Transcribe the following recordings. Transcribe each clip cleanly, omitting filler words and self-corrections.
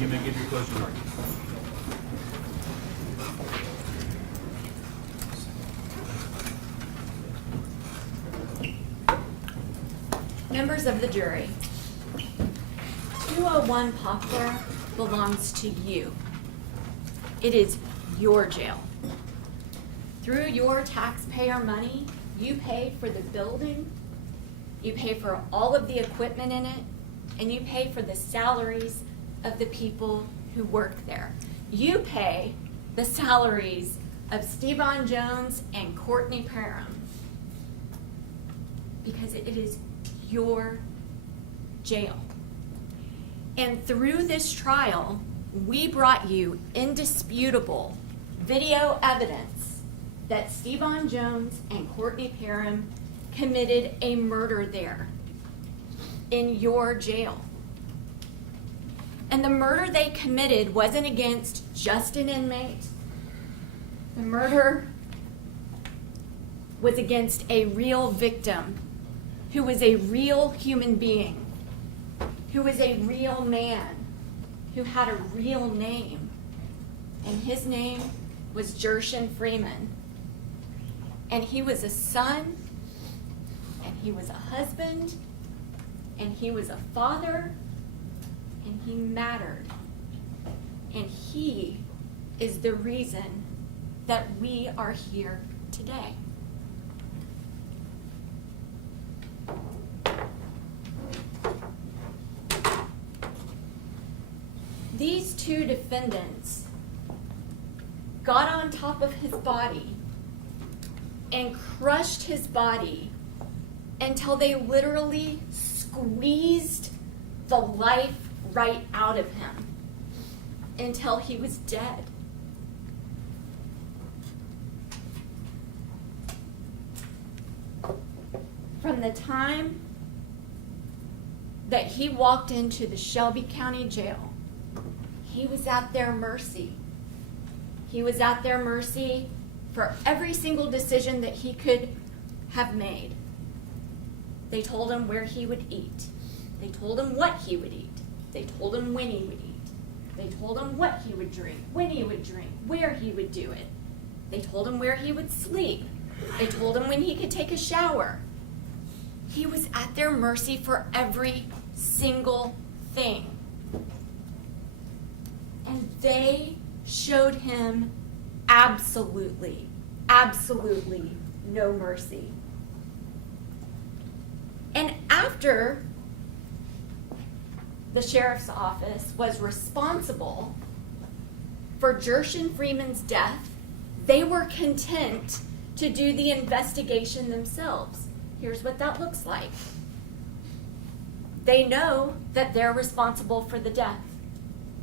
You may give your closing argument. Members of the jury, 201 Poplar belongs to you. It is your jail. Through your taxpayer money, you pay for the building, you pay for all of the equipment in it, and you pay for the salaries of the people who work there. You pay the salaries of Stevon Jones and Courtney Parham because it is your jail. And through this trial, we brought you indisputable video evidence that Stevon Jones and Courtney Parham committed a murder there in your jail. And the murder they committed wasn't against just an inmate. The murder was against a real victim who was a real human being, who was a real man, who had a real name. And his name was Gershun Freeman. And he was a son, and he was a husband, and he was a father, and he mattered. And he is the reason that we are here today. These two defendants got on top of his body and crushed his body until they literally squeezed the life right out of him until he was dead. From the time that he walked into the Shelby County jail, he was at their mercy. He was at their mercy for every single decision that he could have made. They told him where he would eat. They told him what he would eat. They told him when he would eat. They told him what he would drink, when he would drink, where he would do it. They told him where he would sleep. They told him when he could take a shower. He was at their mercy for every single thing. And they showed him absolutely no mercy. And after the sheriff's office was responsible for Gershun Freeman's death, they were content to do the investigation themselves. Here's what that looks like. They know that they're responsible for the death.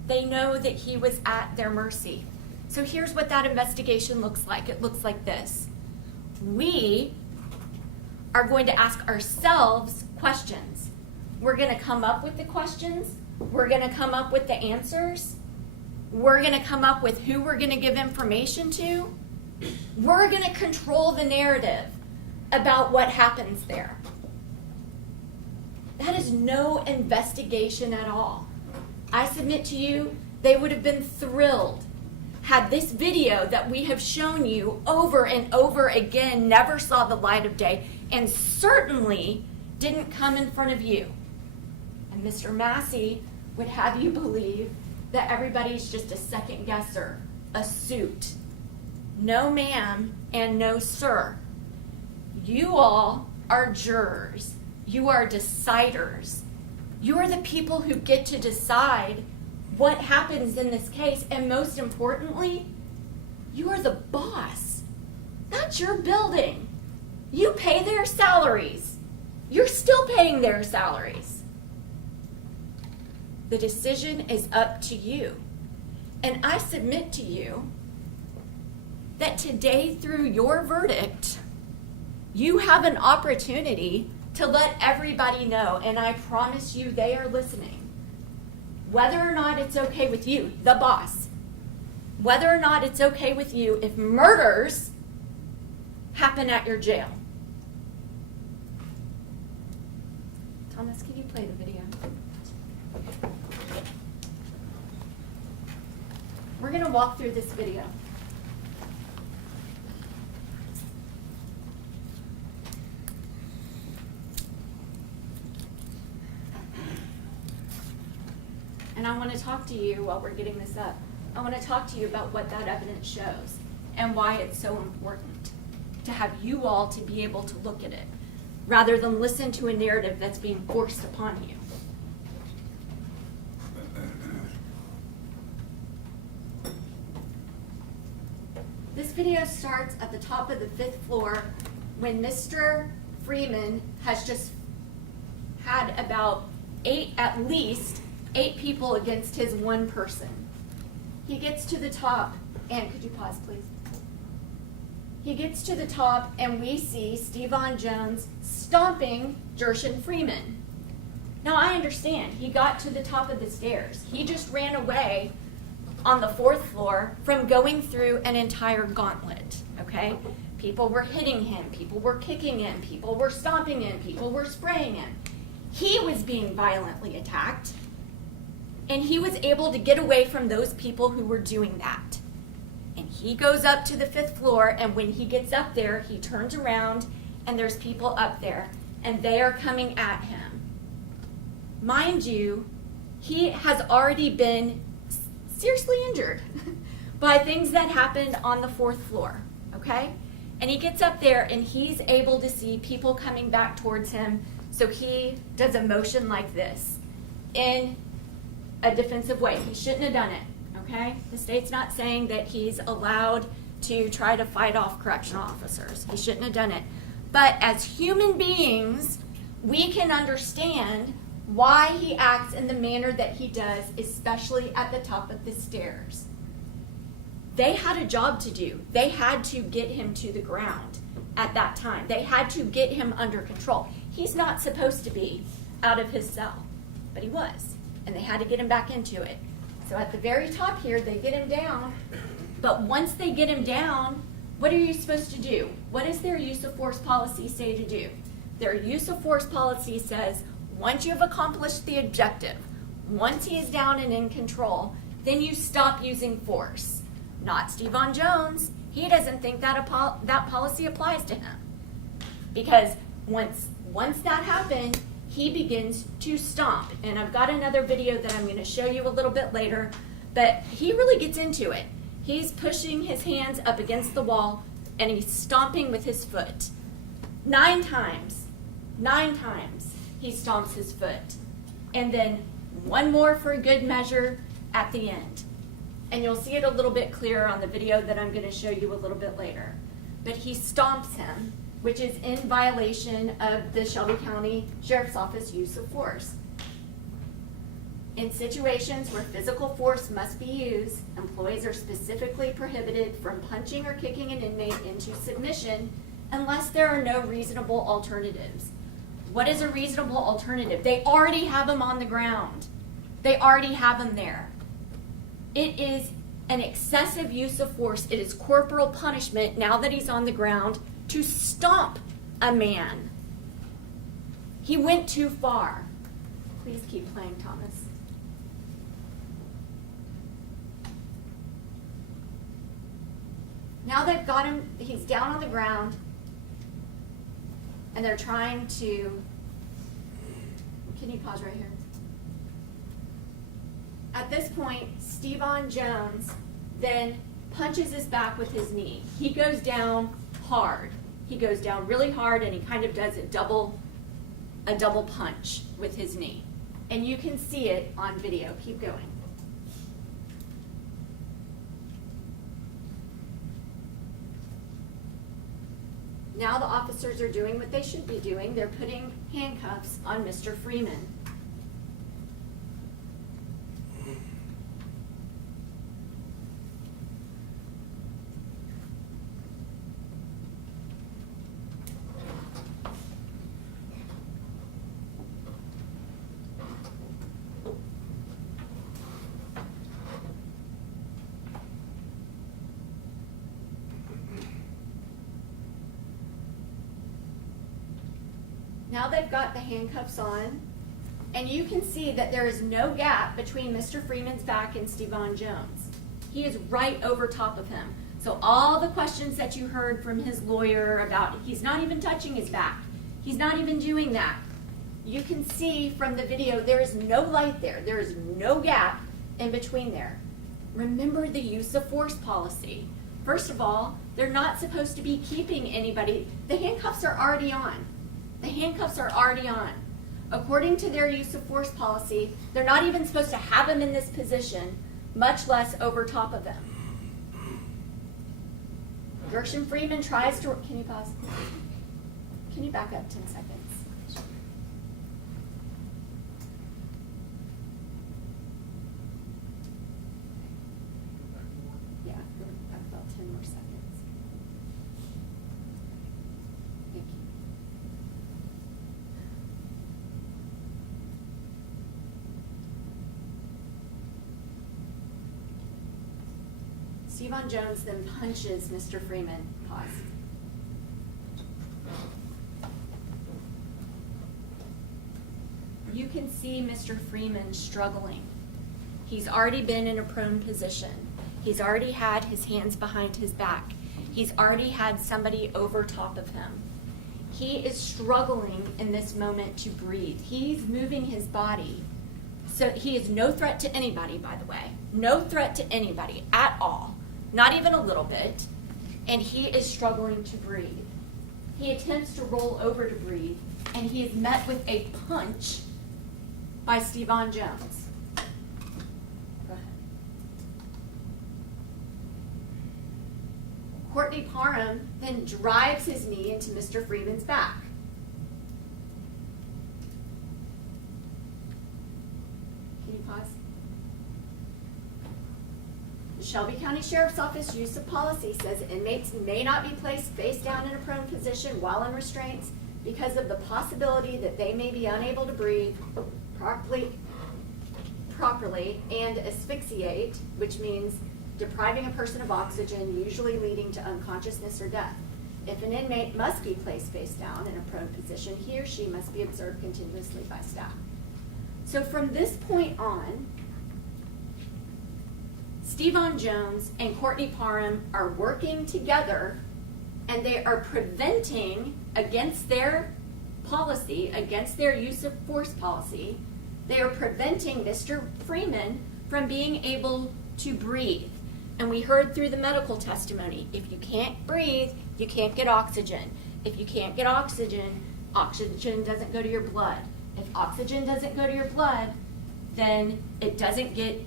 They know that he was at their mercy. So here's what that investigation looks like. It looks like this. We are going to ask ourselves questions. We're going to come up with the questions. We're going to come up with the answers. We're going to come up with who we're going to give information to. We're going to control the narrative about what happens there. That is no investigation at all. I submit to you, they would have been thrilled had this video that we have shown you over and over again never saw the light of day and certainly didn't come in front of you. And Mr. Massey would have you believe that everybody's just a second guesser, a suit. No ma'am and no sir. You all are jurors. You are deciders. You are the people who get to decide what happens in this case, and most importantly, you are the boss. That's your building. You pay their salaries. You're still paying their salaries. The decision is up to you. And I submit to you that today, through your verdict, you have an opportunity to let everybody know, and I promise you they are listening, whether or not it's okay with you, the boss, whether or not it's okay with you if murders happen at your jail. Thomas, can you play the video? We're going to walk through this video. And I want to talk to you while we're getting this up. I want to talk to you about what that evidence shows and why it's so important to have you all to be able to look at it rather than listen to a narrative that's being forced upon you. This video starts at the top of the 5th floor when Mr. Freeman has just had about at least eight people against his one person. He gets to the top, and could you pause, please? He gets to the top, and we see Stevon Jones stomping Gershun Freeman. Now, I understand. He got to the top of the stairs. He just ran away on the 4th floor from going through an entire gauntlet, okay? People were hitting him. People were kicking him. People were stomping him. People were spraying him. He was being violently attacked, and he was able to get away from those people who were doing that. And he goes up to the 5th floor, and when he gets up there, he turns around, and there's people up there, and they are coming at him. Mind you, he has already been seriously injured by things that happened on the 4th floor, okay? And he gets up there, and he's able to see people coming back towards him, so he does a motion like this in a defensive way. He shouldn't have done it, okay? The state's not saying that he's allowed to try to fight off correctional officers. He shouldn't have done it. But as human beings, we can understand why he acts in the manner that he does, especially at the top of the stairs. They had a job to do. They had to get him to the ground at that time. They had to get him under control. He's not supposed to be out of his cell, but he was. And they had to get him back into it. So at the very top here, they get him down. But once they get him down, what are you supposed to do? What does their use of force policy say to do? Their use of force policy says, once you have accomplished the objective, once he is down and in control, then you stop using force. Not Stevon Jones. He doesn't think that that policy applies to him. Because once that happened, he begins to stomp. And I've got another video that I'm going to show you a little bit later, but he really gets into it. He's pushing his hands up against the wall, and he's stomping with his foot. 9 times he stomps his foot. And then one more for good measure at the end. And you'll see it a little bit clearer on the video that I'm going to show you a little bit later. But he stomps him, which is in violation of the Shelby County Sheriff's Office use of force. In situations where physical force must be used, employees are specifically prohibited from punching or kicking an inmate into submission unless there are no reasonable alternatives. What is a reasonable alternative? They already have him on the ground. They already have him there. It is an excessive use of force. It is corporal punishment now that he's on the ground to stomp a man. He went too far. Please keep playing, Thomas. Now they've got him, he's down on the ground, and they're trying to, can you pause right here? At this point, Stevon Jones then punches his back with his knee. He goes down hard. He goes down really hard, and he kind of does a double punch with his knee. And you can see it on video. Keep going. Now the officers are doing what they should be doing. They're putting handcuffs on Mr. Freeman. Now they've got the handcuffs on, and you can see that there is no gap between Mr. Freeman's back and Stevon Jones. He is right over top of him. So all the questions that you heard from his lawyer about he's not even touching his back, he's not even doing that. You can see from the video there is no light there. There is no gap in between there. Remember the use of force policy. First of all, they're not supposed to be keeping anybody. The handcuffs are already on. The handcuffs are already on. According to their use of force policy, they're not even supposed to have him in this position, much less over top of him. Gershun Freeman tries to, can you pause? Can you back up 10 seconds? Yeah, go back about 10 more seconds. Thank you. Stevon Jones then punches Mr. Freeman. Pause. You can see Mr. Freeman struggling. He's already been in a prone position. He's already had his hands behind his back. He's already had somebody over top of him. He is struggling in this moment to breathe. He's moving his body. So he is no threat to anybody, by the way. No threat to anybody at all. Not even a little bit. And he is struggling to breathe. He attempts to roll over to breathe, and he is met with a punch by Stevon Jones. Go ahead. Courtney Parham then drives his knee into Mr. Freeman's back. Can you pause? The Shelby County Sheriff's Office use of policy says inmates may not be placed face down in a prone position while in restraints because of the possibility that they may be unable to breathe properly and asphyxiate, which means depriving a person of oxygen, usually leading to unconsciousness or death. If an inmate must be placed face down in a prone position, he or she must be observed continuously by staff. So from this point on, Stevon Jones and Courtney Parham are working together, and they are preventing, against their policy, against their use of force policy, they are preventing Mr. Freeman from being able to breathe. And we heard through the medical testimony, if you can't breathe, you can't get oxygen. If you can't get oxygen, oxygen doesn't go to your blood. If oxygen doesn't go to your blood, then it doesn't get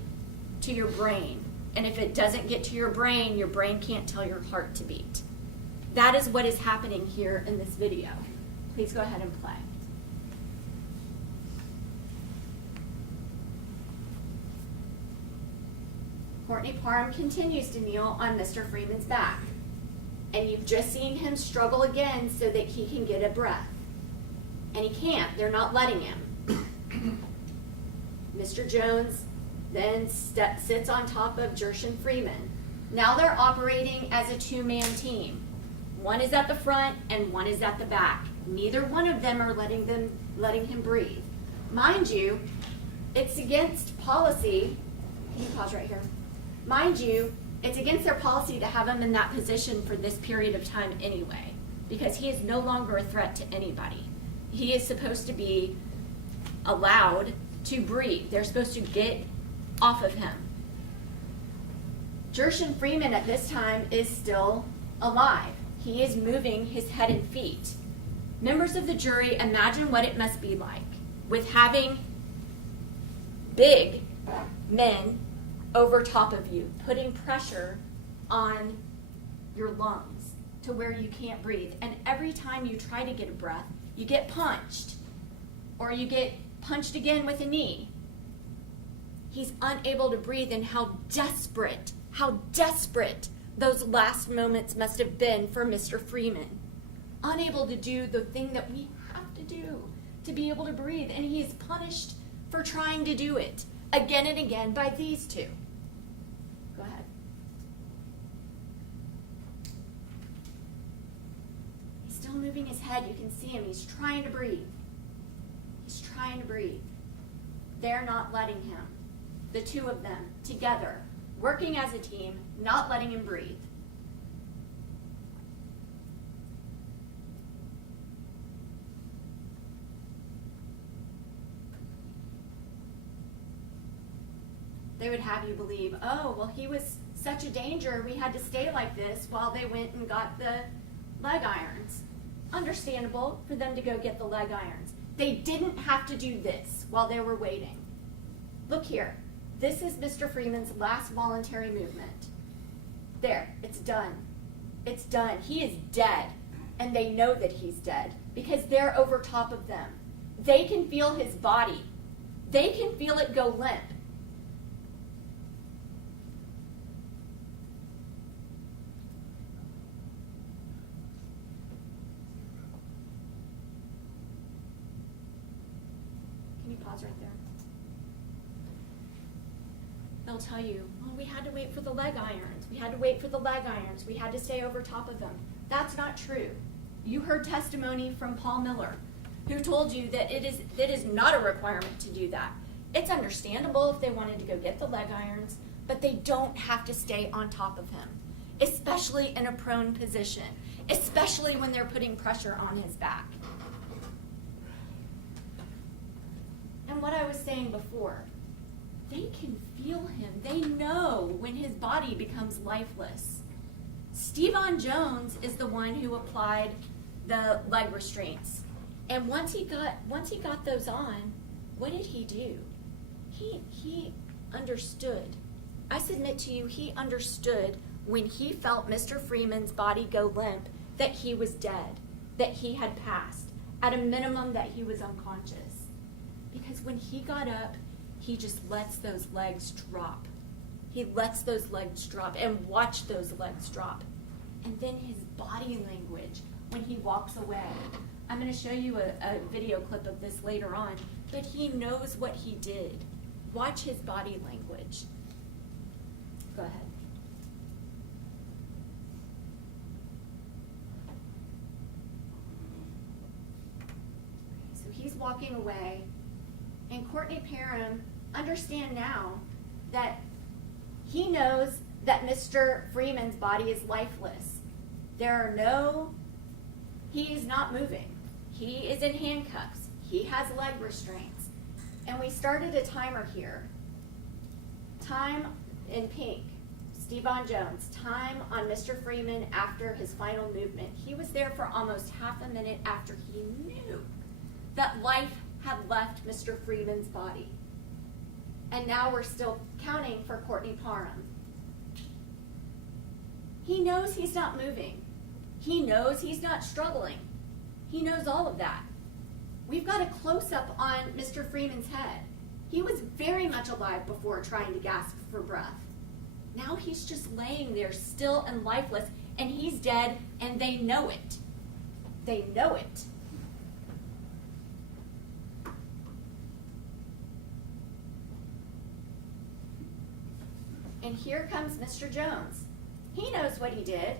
to your brain. And if it doesn't get to your brain can't tell your heart to beat. That is what is happening here in this video. Please go ahead and play. Courtney Parham continues to kneel on Mr. Freeman's back. And you've just seen him struggle again so that he can get a breath. And he can't. They're not letting him. Mr. Jones then sits on top of Gershun Freeman. Now they're operating as a two-man team. One is at the front and one is at the back. Neither one of them are letting him breathe. Mind you, it's against policy. Can you pause right here? Mind you, it's against their policy to have him in that position for this period of time anyway, because he is no longer a threat to anybody. He is supposed to be allowed to breathe. They're supposed to get off of him. Gershun Freeman at this time is still alive. He is moving his head and feet. Members of the jury, imagine what it must be like with having big men over top of you, putting pressure on your lungs to where you can't breathe. And every time you try to get a breath, you get punched, or you get punched again with a knee. He's unable to breathe, and how desperate those last moments must have been for Mr. Freeman. Unable to do the thing that we have to do to be able to breathe, and he is punished for trying to do it again and again by these two. Go ahead. He's still moving his head. You can see him. He's trying to breathe. He's trying to breathe. They're not letting him. The two of them together, working as a team, not letting him breathe. They would have you believe, oh, well, he was such a danger, we had to stay like this while they went and got the leg irons. Understandable for them to go get the leg irons. They didn't have to do this while they were waiting. Look here. This is Mr. Freeman's last voluntary movement. There, it's done. It's done. He is dead, and they know that he's dead because they're over top of them. They can feel his body. They can feel it go limp. Can you pause right there? They'll tell you, well, we had to wait for the leg irons. We had to wait for the leg irons. We had to stay over top of them. That's not true. You heard testimony from Paul Miller, who told you that it is not a requirement to do that. It's understandable if they wanted to go get the leg irons, but they don't have to stay on top of him, especially in a prone position, especially when they're putting pressure on his back. And what I was saying before, they can feel him. They know when his body becomes lifeless. Stevon Jones is the one who applied the leg restraints. And once he got those on, what did he do? He understood. I submit to you, he understood when he felt Mr. Freeman's body go limp that he was dead, that he had passed, at a minimum that he was unconscious. Because when he got up, he just lets those legs drop. He lets those legs drop and watch those legs drop. And then his body language when he walks away. I'm going to show you a video clip of this later on, but he knows what he did. Watch his body language. Go ahead. So he's walking away. And Courtney Parham, understand now that he knows that Mr. Freeman's body is lifeless. He is not moving. He is in handcuffs. He has leg restraints. And we started a timer here. Time in pink, Stevon Jones, time on Mr. Freeman after his final movement. He was there for almost half a minute after he knew that life had left Mr. Freeman's body. And now we're still counting for Courtney Parham. He knows he's not moving. He knows he's not struggling. He knows all of that. We've got a close-up on Mr. Freeman's head. He was very much alive before trying to gasp for breath. Now he's just laying there still and lifeless, and he's dead, and they know it. They know it. And here comes Mr. Jones. He knows what he did,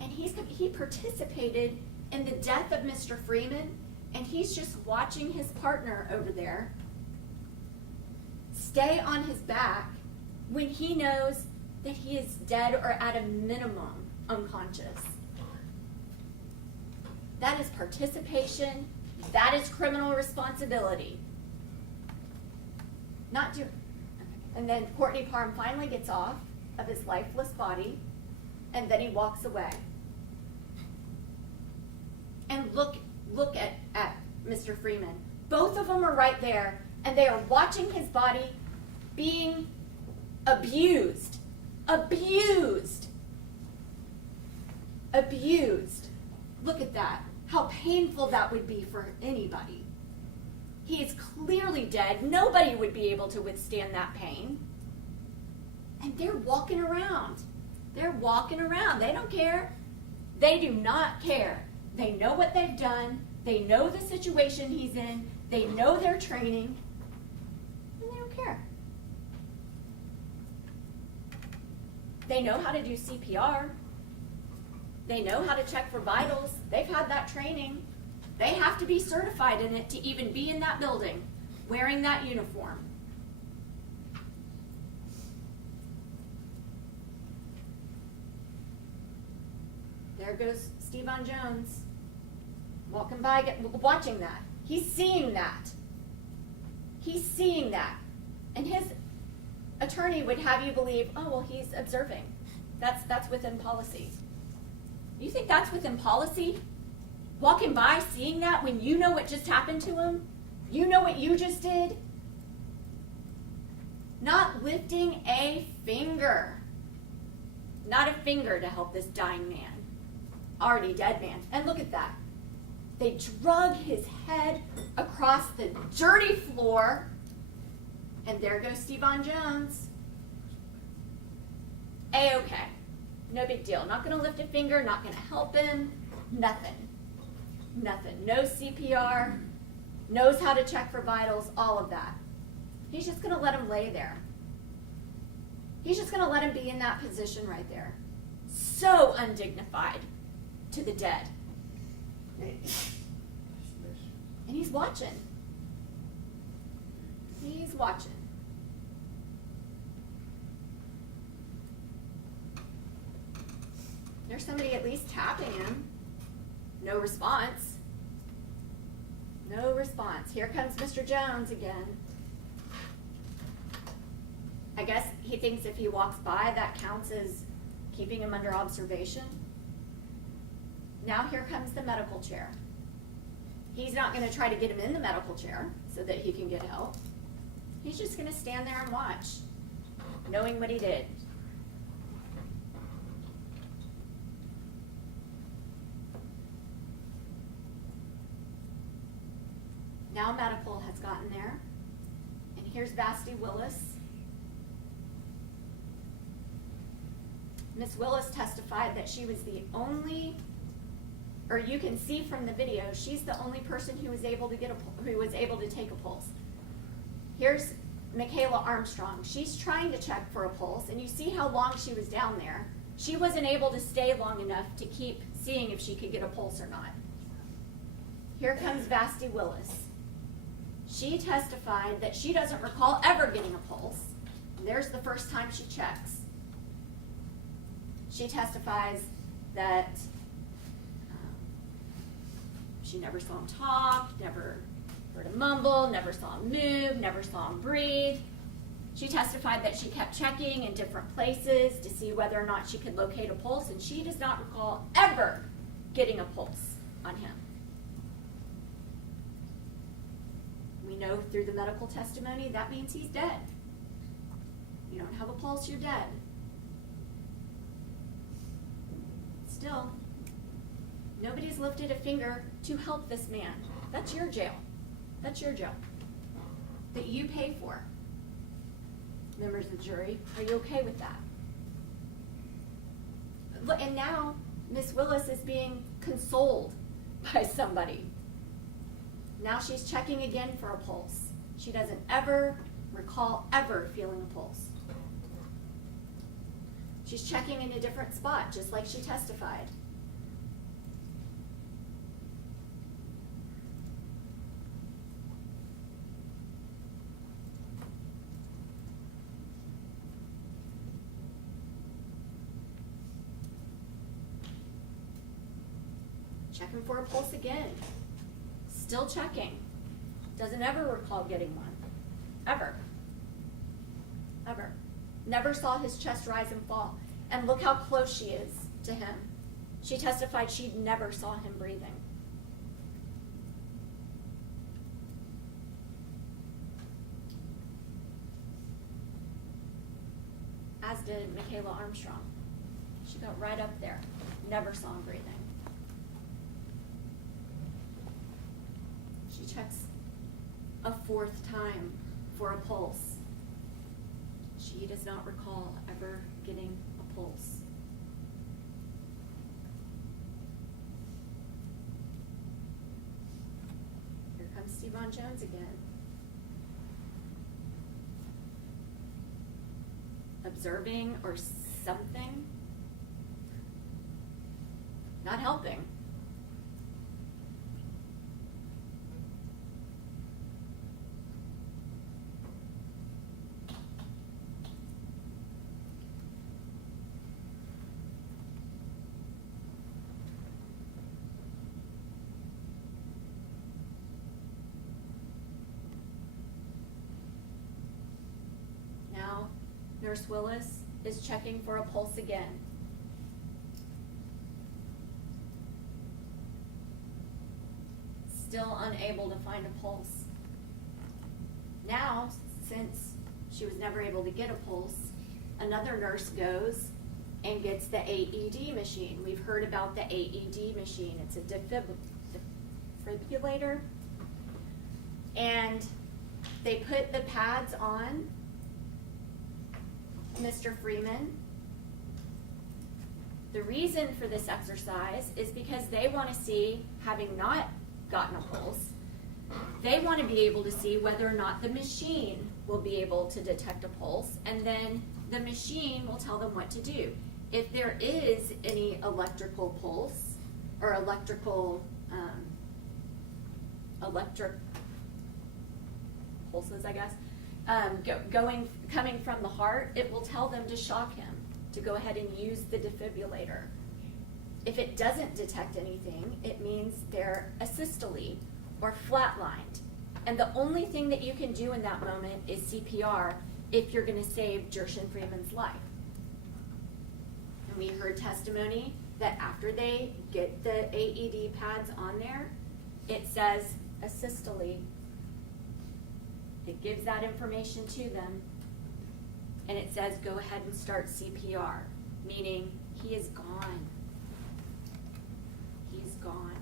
and he participated in the death of Mr. Freeman, and he's just watching his partner over there stay on his back when he knows that he is dead or at a minimum unconscious. That is participation. That is criminal responsibility. And then Courtney Parham finally gets off of his lifeless body, and then he walks away. And look at Mr. Freeman. Both of them are right there, and they are watching his body being abused. Abused. Abused. Look at that. How painful that would be for anybody. He is clearly dead. Nobody would be able to withstand that pain. And they're walking around. They're walking around. They don't care. They do not care. They know what they've done. They know the situation he's in. They know their training. And they don't care. They know how to do CPR. They know how to check for vitals. They've had that training. They have to be certified in it to even be in that building, wearing that uniform. There goes Stevon Jones, walking by, watching that. He's seeing that. He's seeing that. And his attorney would have you believe, oh, well, he's observing. That's within policy. You think that's within policy? Walking by, seeing that when you know what just happened to him? You know what you just did? Not lifting a finger. Not a finger to help this dying man. Already dead man. And look at that. They drug his head across the dirty floor. And there goes Stevon Jones. A-okay. No big deal. Not going to lift a finger. Not going to help him. Nothing. Nothing. No CPR. Knows how to check for vitals. All of that. He's just going to let him lay there. He's just going to let him be in that position right there. So undignified to the dead. And he's watching. He's watching. There's somebody at least tapping him. No response. No response. Here comes Mr. Jones again. I guess he thinks if he walks by, that counts as keeping him under observation. Now here comes the medical chair. He's not going to try to get him in the medical chair so that he can get help. He's just going to stand there and watch, knowing what he did. Now medical has gotten there. And here's Vasti Willis. Miss Willis testified that she was the only, or you can see from the video, she's the only person who was able to take a pulse. Here's Michaela Armstrong. She's trying to check for a pulse, and you see how long she was down there. She wasn't able to stay long enough to keep seeing if she could get a pulse or not. Here comes Vasti Willis. She testified that she doesn't recall ever getting a pulse. And there's the first time she checks. She testifies that she never saw him talk, never heard him mumble, never saw him move, never saw him breathe. She testified that she kept checking in different places to see whether or not she could locate a pulse, and she does not recall ever getting a pulse on him. We know through the medical testimony that means he's dead. You don't have a pulse, you're dead. Still, nobody's lifted a finger to help this man. That's your jail. That's your jail that you pay for. Members of the jury, are you okay with that? And now Miss Willis is being consoled by somebody. Now she's checking again for a pulse. She doesn't ever recall ever feeling a pulse. She's checking in a different spot, just like she testified. Checking for a pulse again. Still checking. Doesn't ever recall getting one. Ever. Ever. Never saw his chest rise and fall. And look how close she is to him. She testified she never saw him breathing. As did Michaela Armstrong. She got right up there. Never saw him breathing. She checks a fourth time for a pulse. She does not recall ever getting a pulse. Here comes Stevon Jones again. Observing or something. Not helping. Nurse Willis is checking for a pulse again. Still unable to find a pulse. Now, since she was never able to get a pulse, another nurse goes and gets the AED machine. We've heard about the AED machine. It's a defibrillator. And they put the pads on Mr. Freeman. The reason for this exercise is because they want to see, having not gotten a pulse, they want to be able to see whether or not the machine will be able to detect a pulse, and then the machine will tell them what to do. If there is any electrical pulse or electric pulses, I guess, coming from the heart, it will tell them to shock him, to go ahead and use the defibrillator. If it doesn't detect anything, it means they're asystole or flatlined. And the only thing that you can do in that moment is CPR if you're going to save Gershun Freeman's life. And we heard testimony that after they get the AED pads on there, it says asystole. It gives that information to them, and it says go ahead and start CPR, meaning he is gone. He's gone.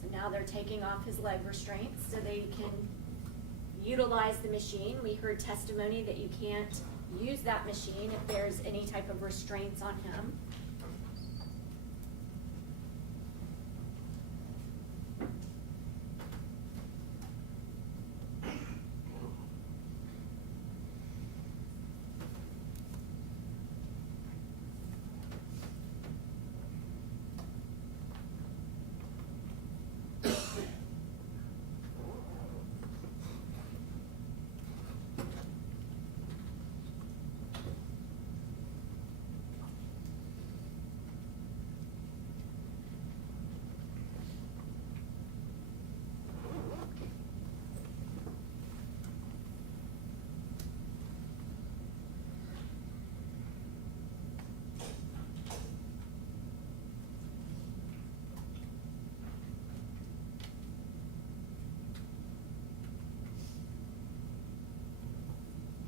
So now they're taking off his leg restraints so they can utilize the machine. We heard testimony that you can't use that machine if there's any type of restraints on him.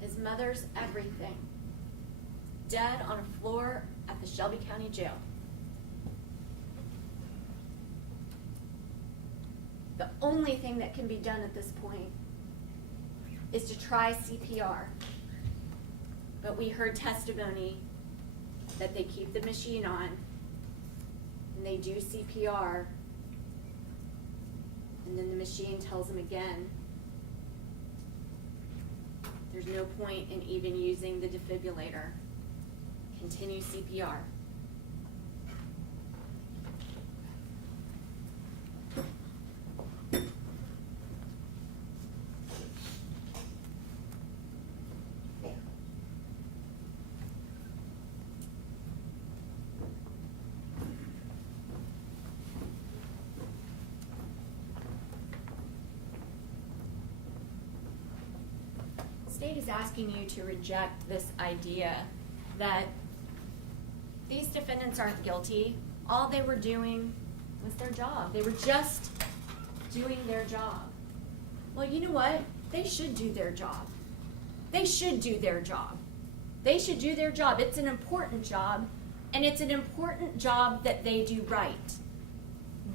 His mother's everything. Dead on a floor at the Shelby County Jail. The only thing that can be done at this point is to try CPR. But we heard testimony that they keep the machine on and they do CPR, and then the machine tells them again there's no point in even using the defibrillator. Continue CPR. The state is asking you to reject this idea that these defendants aren't guilty. All they were doing was their job. They were just doing their job. Well, you know what? They should do their job. They should do their job. They should do their job. It's an important job, and it's an important job that they do right.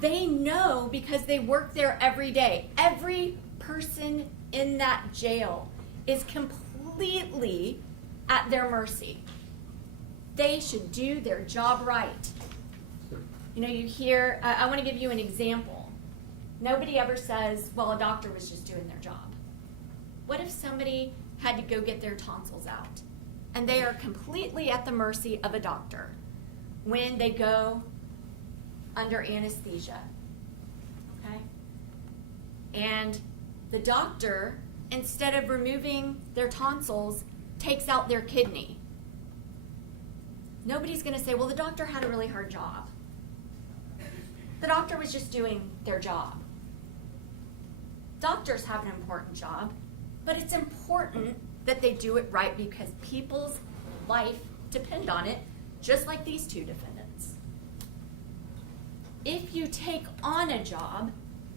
They know because they work there every day. Every person in that jail is completely at their mercy. They should do their job right. You know, you hear, I want to give you an example. Nobody ever says, well, a doctor was just doing their job. What if somebody had to go get their tonsils out and they are completely at the mercy of a doctor when they go under anesthesia? Okay? And the doctor, instead of removing their tonsils, takes out their kidney. Nobody's going to say, well, the doctor had a really hard job. The doctor was just doing their job. Doctors have an important job, but it's important that they do it right because people's life depend on it, just like these two defendants. If you take on a job,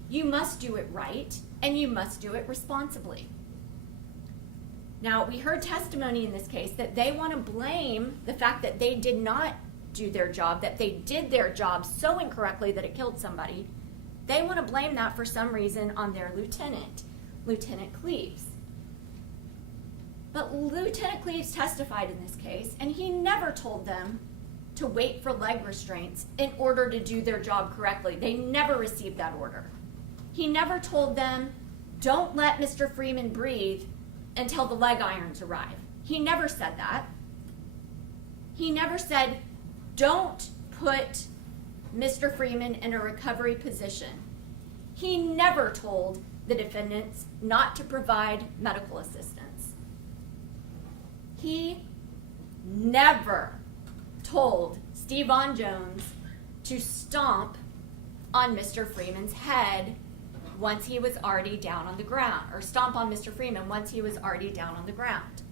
you must do it right and you must do it responsibly. Now, we heard testimony in this case that they want to blame the fact that they did not do their job, that they did their job so incorrectly that it killed somebody. They want to blame that for some reason on their lieutenant, Lieutenant Cleaves. But Lieutenant Cleaves testified in this case, and he never told them to wait for leg restraints in order to do their job correctly. They never received that order. He never told them, don't let Mr. Freeman breathe until the leg irons arrive. He never said that. He never said, don't put Mr. Freeman in a recovery position. He never told the defendants not to provide medical assistance. He never told Stevon Jones to stomp on Mr. Freeman's head once he was already down on the ground, or stomp on Mr. Freeman once he was already down on the ground.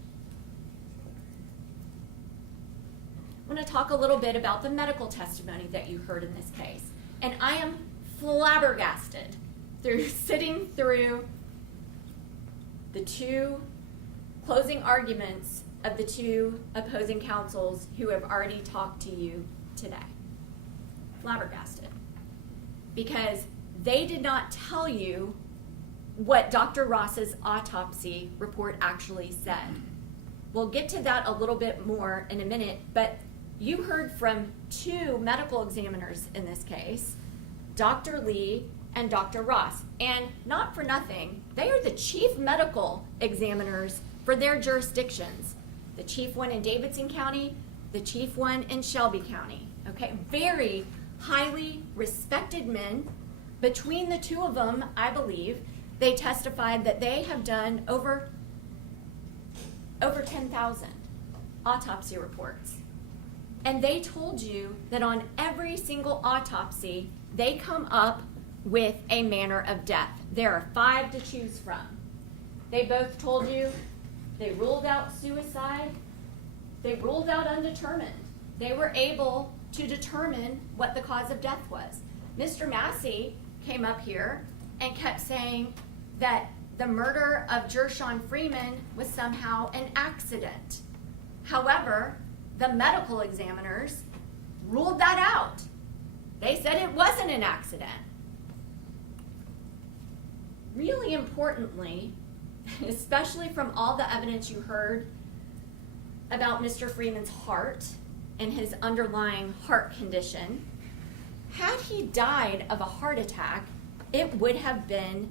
I'm going to talk a little bit about the medical testimony that you heard in this case. And I am flabbergasted sitting through the two closing arguments of the two opposing counsels who have already talked to you today. Flabbergasted. Because they did not tell you what Dr. Ross's autopsy report actually said. We'll get to that a little bit more in a minute, but you heard from two medical examiners in this case, Dr. Lee and Dr. Ross. And not for nothing, they are the chief medical examiners for their jurisdictions. The chief one in Davidson County, the chief one in Shelby County. Okay, very highly respected men. Between the two of them, I believe, they testified that they have done over 10,000 autopsy reports. And they told you that on every single autopsy, they come up with a manner of death. There are 5 to choose from. They both told you they ruled out suicide. They ruled out undetermined. They were able to determine what the cause of death was. Mr. Massey came up here and kept saying that the murder of Gershun Freeman was somehow an accident. However, the medical examiners ruled that out. They said it wasn't an accident. Really importantly, especially from all the evidence you heard about Mr. Freeman's heart and his underlying heart condition, had he died of a heart attack, it would have been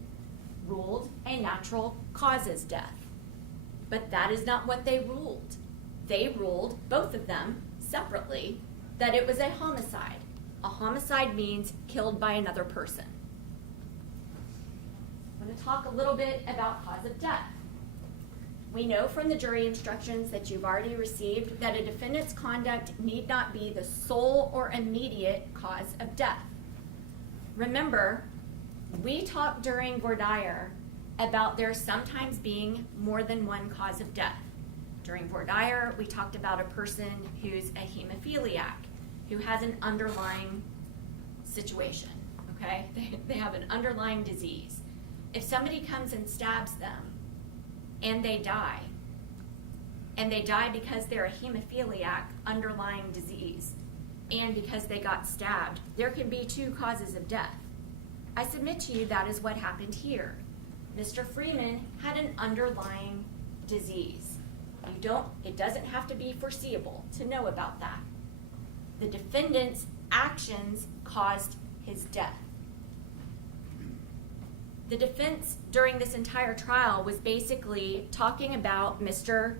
ruled a natural causes death. But that is not what they ruled. They ruled, both of them, separately, that it was a homicide. A homicide means killed by another person. I'm going to talk a little bit about cause of death. We know from the jury instructions that you've already received that a defendant's conduct need not be the sole or immediate cause of death. Remember, we talked during voir dire about there sometimes being more than one cause of death. During voir dire, we talked about a person who's a hemophiliac, who has an underlying situation, okay? They have an underlying disease. If somebody comes and stabs them and they die because they're a hemophiliac underlying disease and because they got stabbed, there can be 2 causes of death. I submit to you that is what happened here. Mr. Freeman had an underlying disease. It doesn't have to be foreseeable to know about that. The defendant's actions caused his death. The defense during this entire trial was basically talking about Mr.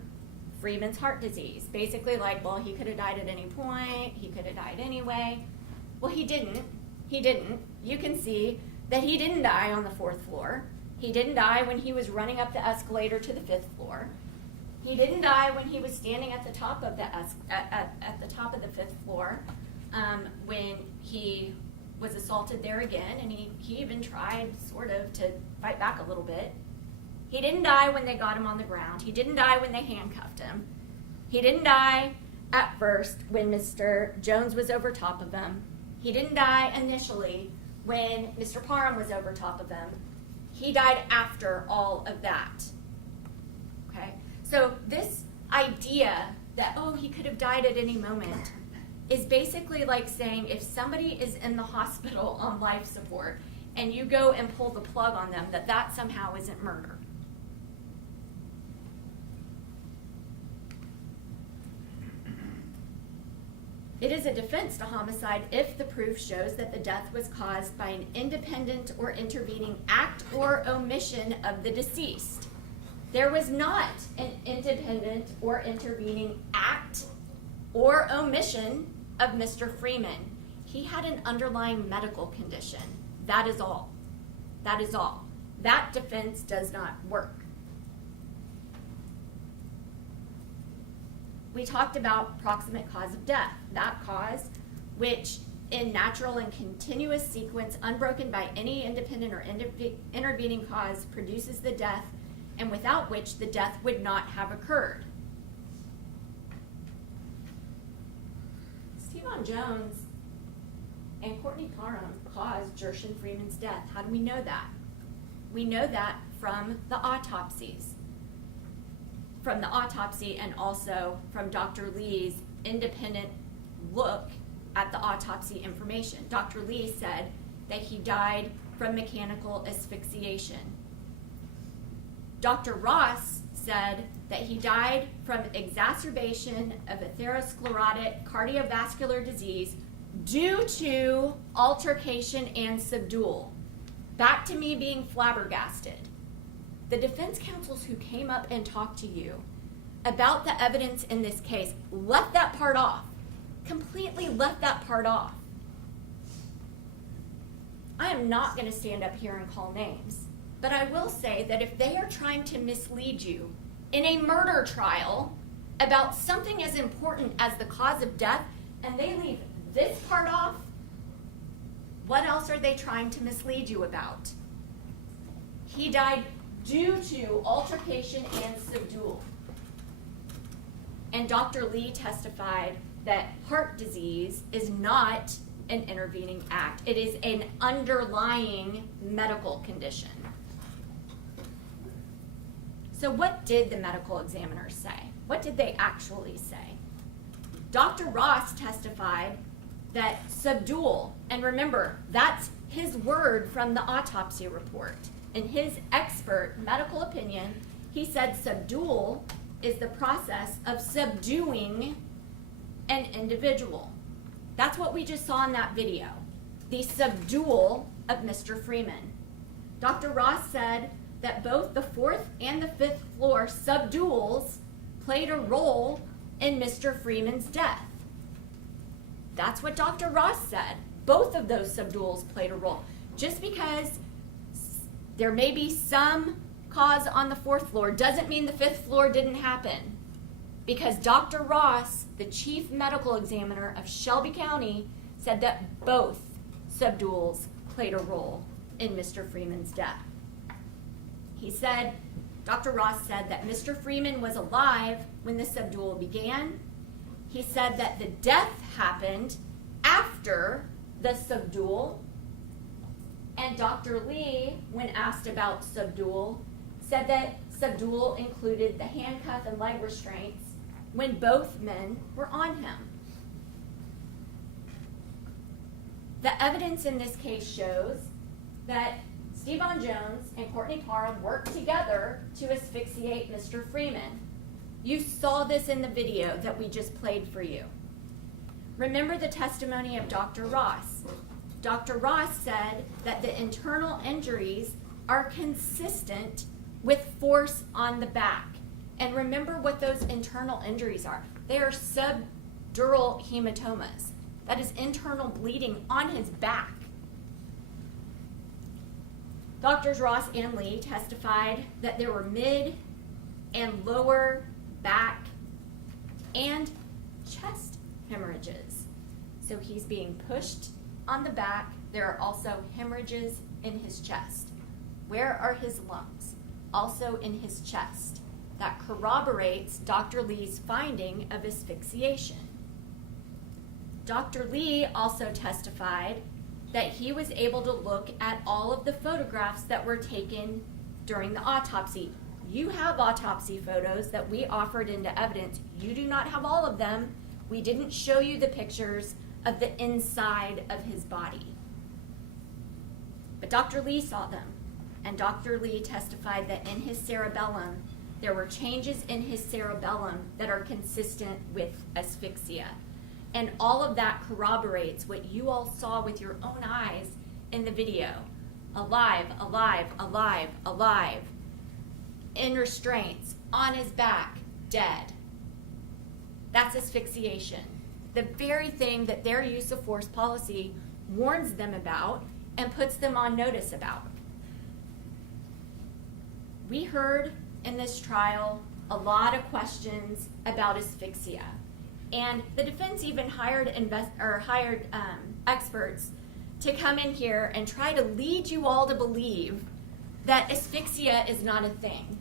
Freeman's heart disease. Basically like, well, he could have died at any point, he could have died anyway. Well, he didn't. You can see that he didn't die on the 4th floor. He didn't die when he was running up the escalator to the 5th floor. He didn't die when he was standing at the top of the at the top of the 5th floor when he was assaulted there again, and he even tried sort of to fight back a little bit. He didn't die when they got him on the ground. He didn't die when they handcuffed him. He didn't die at first when Mr. Jones was over top of him. He didn't die initially when Mr. Parham was over top of him. He died after all of that. Okay? So this idea that, oh, he could have died at any moment is basically like saying if somebody is in the hospital on life support and you go and pull the plug on them, that somehow isn't murder. It is a defense to homicide if the proof shows that the death was caused by an independent or intervening act or omission of the deceased. There was not an independent or intervening act or omission of Mr. Freeman. He had an underlying medical condition. That is all. That is all. That defense does not work. We talked about proximate cause of death, that cause which in natural and continuous sequence, unbroken by any independent or intervening cause, produces the death, and without which the death would not have occurred. Stevon Jones and Courtney Parham caused Gershun Freeman's death. How do we know that? We know that from the autopsies. From the autopsy and also from Dr. Lee's independent look at the autopsy information. Dr. Lee said that he died from mechanical asphyxiation. Dr. Ross said that he died from exacerbation of atherosclerotic cardiovascular disease due to altercation and subdual. Back to me being flabbergasted. The defense counsels who came up and talked to you about the evidence in this case left that part off, completely left that part off. I am not going to stand up here and call names, but I will say that if they are trying to mislead you in a murder trial about something as important as the cause of death, and they leave this part off, what else are they trying to mislead you about? He died due to altercation and subdual. And Dr. Lee testified that heart disease is not an intervening act. It is an underlying medical condition. So what did the medical examiners say? What did they actually say? Dr. Ross testified that subdual, and remember, that's his word from the autopsy report. In his expert medical opinion, he said subdual is the process of subduing an individual. That's what we just saw in that video, the subdual of Mr. Freeman. Dr. Ross said that both the 4th and the 5th floor subduals played a role in Mr. Freeman's death. That's what Dr. Ross said. Both of those subduals played a role. Just because there may be some cause on the 4th floor doesn't mean the 5th floor didn't happen. Because Dr. Ross, the chief medical examiner of Shelby County, said that both subduals played a role in Mr. Freeman's death. He said, Dr. Ross said that Mr. Freeman was alive when the subdual began. He said that the death happened after the subdual. And Dr. Lee, when asked about subdual, said that subdual included the handcuff and leg restraints when both men were on him. The evidence in this case shows that Stevon Jones and Courtney Parham worked together to asphyxiate Mr. Freeman. You saw this in the video that we just played for you. Remember the testimony of Dr. Ross. Dr. Ross said that the internal injuries are consistent with force on the back. And remember what those internal injuries are. They are subdural hematomas. That is internal bleeding on his back. Doctors Ross and Lee testified that there were mid and lower back and chest hemorrhages. So he's being pushed on the back There are also hemorrhages in his chest. Where are his lungs? Also in his chest. That corroborates Dr. Lee's finding of asphyxiation. Dr. Lee also testified that he was able to look at all of the photographs that were taken during the autopsy. You have autopsy photos that we offered into evidence. You do not have all of them. We didn't show you the pictures of the inside of his body. But Dr. Lee saw them, and Dr. Lee testified that in his cerebellum, there were changes in his cerebellum that are consistent with asphyxia. And all of that corroborates what you all saw with your own eyes in the video. Alive, alive, alive, alive. In restraints, on his back, dead. That's asphyxiation. The very thing that their use of force policy warns them about and puts them on notice about. We heard in this trial a lot of questions about asphyxia. And the defense even hired experts to come in here and try to lead you all to believe that asphyxia is not a thing.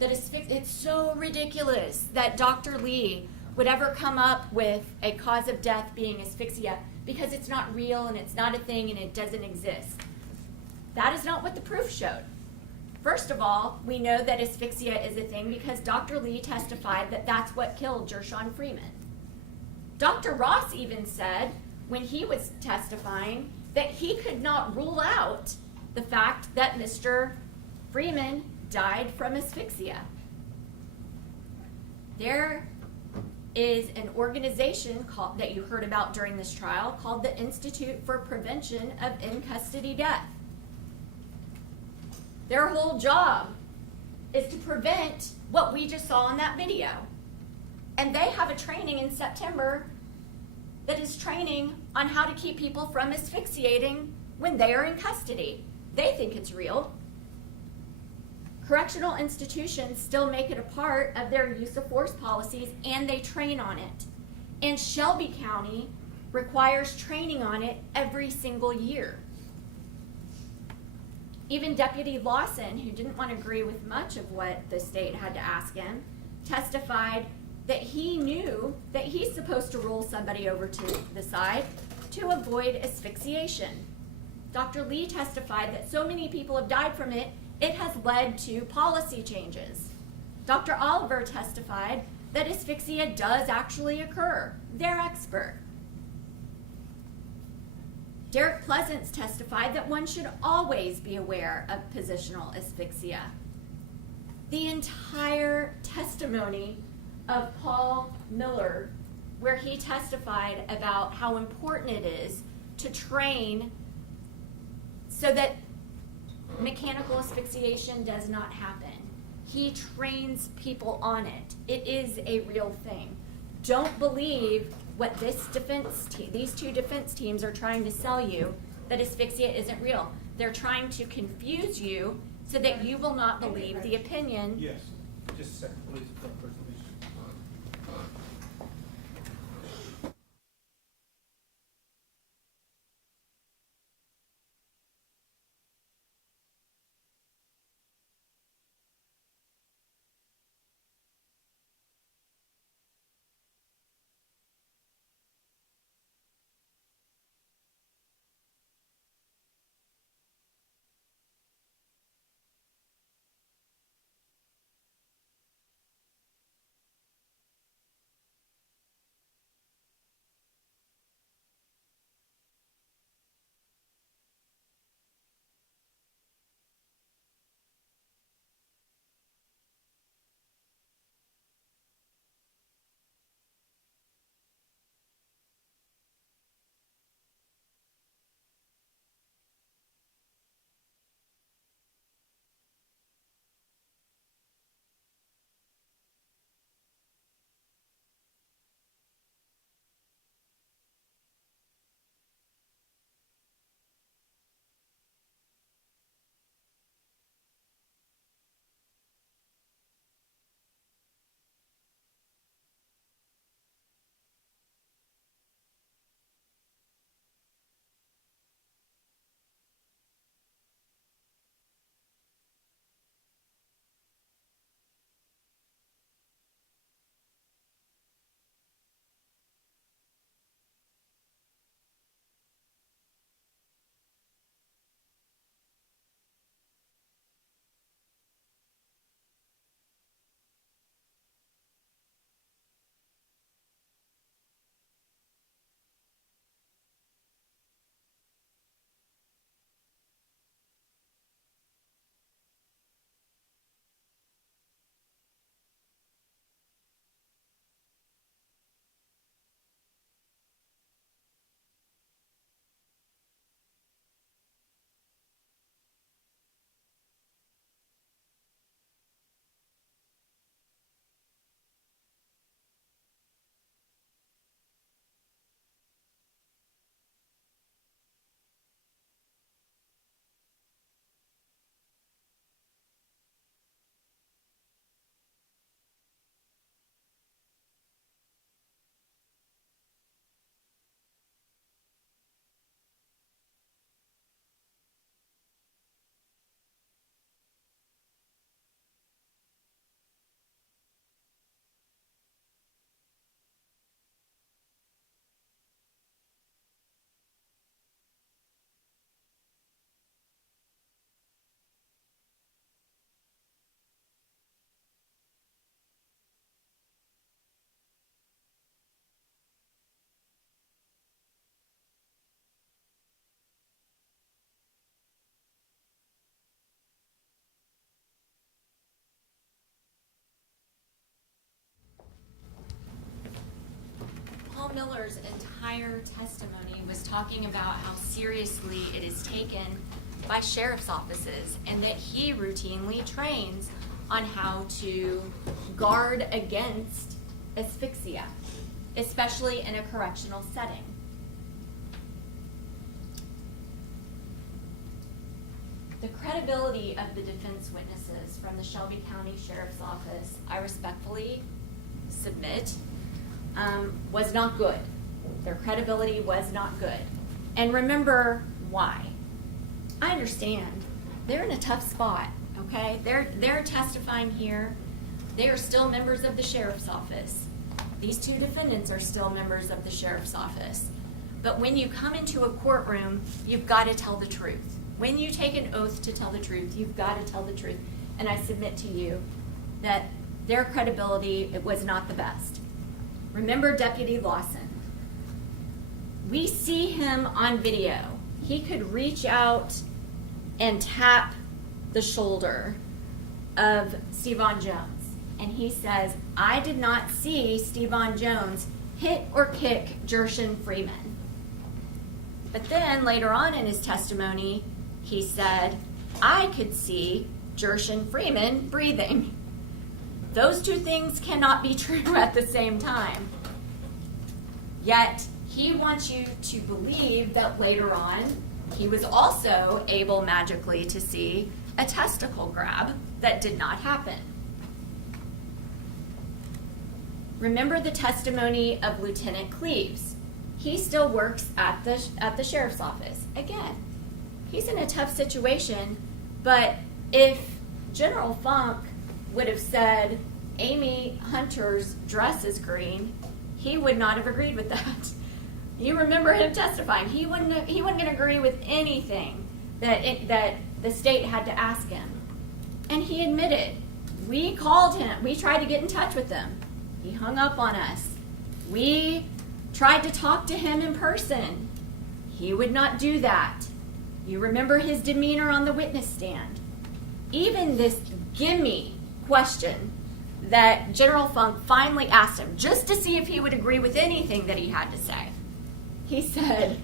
That it's so ridiculous that Dr. Lee would ever come up with a cause of death being asphyxia because it's not real and it's not a thing and it doesn't exist. That is not what the proof showed. First of all, we know that asphyxia is a thing because Dr. Lee testified that that's what killed Gershun Freeman. Dr. Ross even said, when he was testifying, that he could not rule out the fact that Mr. Freeman died from asphyxia. There is an organization that you heard about during this trial called the Institute for Prevention of In-Custody Death. Their whole job is to prevent what we just saw in that video. And they have a training in September that is training on how to keep people from asphyxiating when they are in custody. They think it's real. Correctional institutions still make it a part of their use of force policies, and they train on it. And Shelby County requires training on it every single year. Even Deputy Lawson, who didn't want to agree with much of what the state had to ask him, testified that he knew that he's supposed to roll somebody over to the side to avoid asphyxiation. Dr. Lee testified that so many people have died from it, it has led to policy changes. Dr. Oliver testified that asphyxia does actually occur. They're expert. Derek Pleasance testified that one should always be aware of positional asphyxia. The entire testimony of Paul Miller, where he testified about how important it is to train so that mechanical asphyxiation does not happen. He trains people on it. It is a real thing. Don't believe what these two defense teams are trying to sell you, that asphyxia isn't real. They're trying to confuse you so that you will not believe the opinion. Yes, just a second, please. Miller's entire testimony was talking about how seriously it is taken by sheriff's offices and that he routinely trains on how to guard against asphyxia, especially in a correctional setting. The credibility of the defense witnesses from the Shelby County Sheriff's Office, I respectfully submit, was not good. Their credibility was not good. And remember why. I understand. They're in a tough spot, okay? They're testifying here. They are still members of the sheriff's office. These two defendants are still members of the sheriff's office. But when you come into a courtroom, you've got to tell the truth. When you take an oath to tell the truth, you've got to tell the truth. And I submit to you that their credibility, it was not the best. Remember Deputy Lawson. We see him on video. He could reach out and tap the shoulder of Stevon Jones. And he says, I did not see Stevon Jones hit or kick Gershun Freeman. But then later on in his testimony, he said, I could see Gershun Freeman breathing. Those two things cannot be true at the same time. Yet, he wants you to believe that later on, he was also able magically to see a testicle grab that did not happen. Remember the testimony of Lieutenant Cleaves. He still works at the sheriff's office. Again, he's in a tough situation, but if General Funk would have said Amy Hunter's dress is green, he would not have agreed with that. You remember him testifying. He wasn't going to agree with anything that the state had to ask him. And he admitted, we called him. We tried to get in touch with him. He hung up on us. We tried to talk to him in person. He would not do that. You remember his demeanor on the witness stand. Even this gimme question that General Funk finally asked him, just to see if he would agree with anything that he had to say. He said,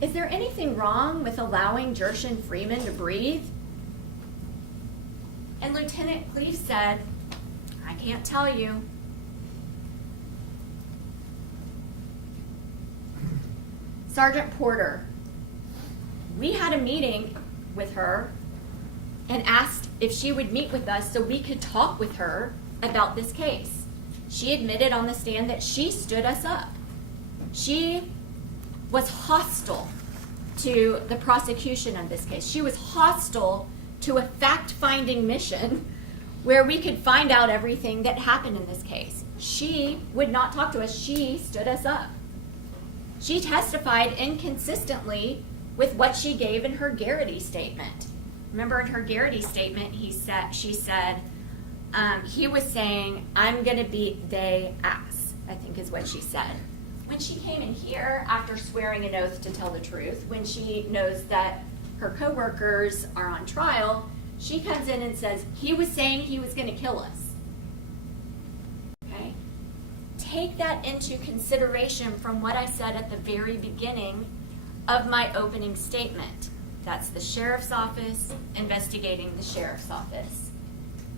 is there anything wrong with allowing Gershun Freeman to breathe? And Lieutenant Cleaves said, I can't tell you. Sergeant Porter, we had a meeting with her and asked if she would meet with us so we could talk with her about this case. She admitted on the stand that she stood us up. She was hostile to the prosecution of this case. She was hostile to a fact-finding mission where we could find out everything that happened in this case. She would not talk to us. She stood us up. She testified inconsistently with what she gave in her Garrity statement. Remember in her Garrity statement, she said, he was saying, I'm going to beat they ass, I think is what she said. When she came in here after swearing an oath to tell the truth, when she knows that her coworkers are on trial, she comes in and says, he was saying he was going to kill us. Okay? Take that into consideration from what I said at the very beginning of my opening statement. That's the sheriff's office investigating the sheriff's office.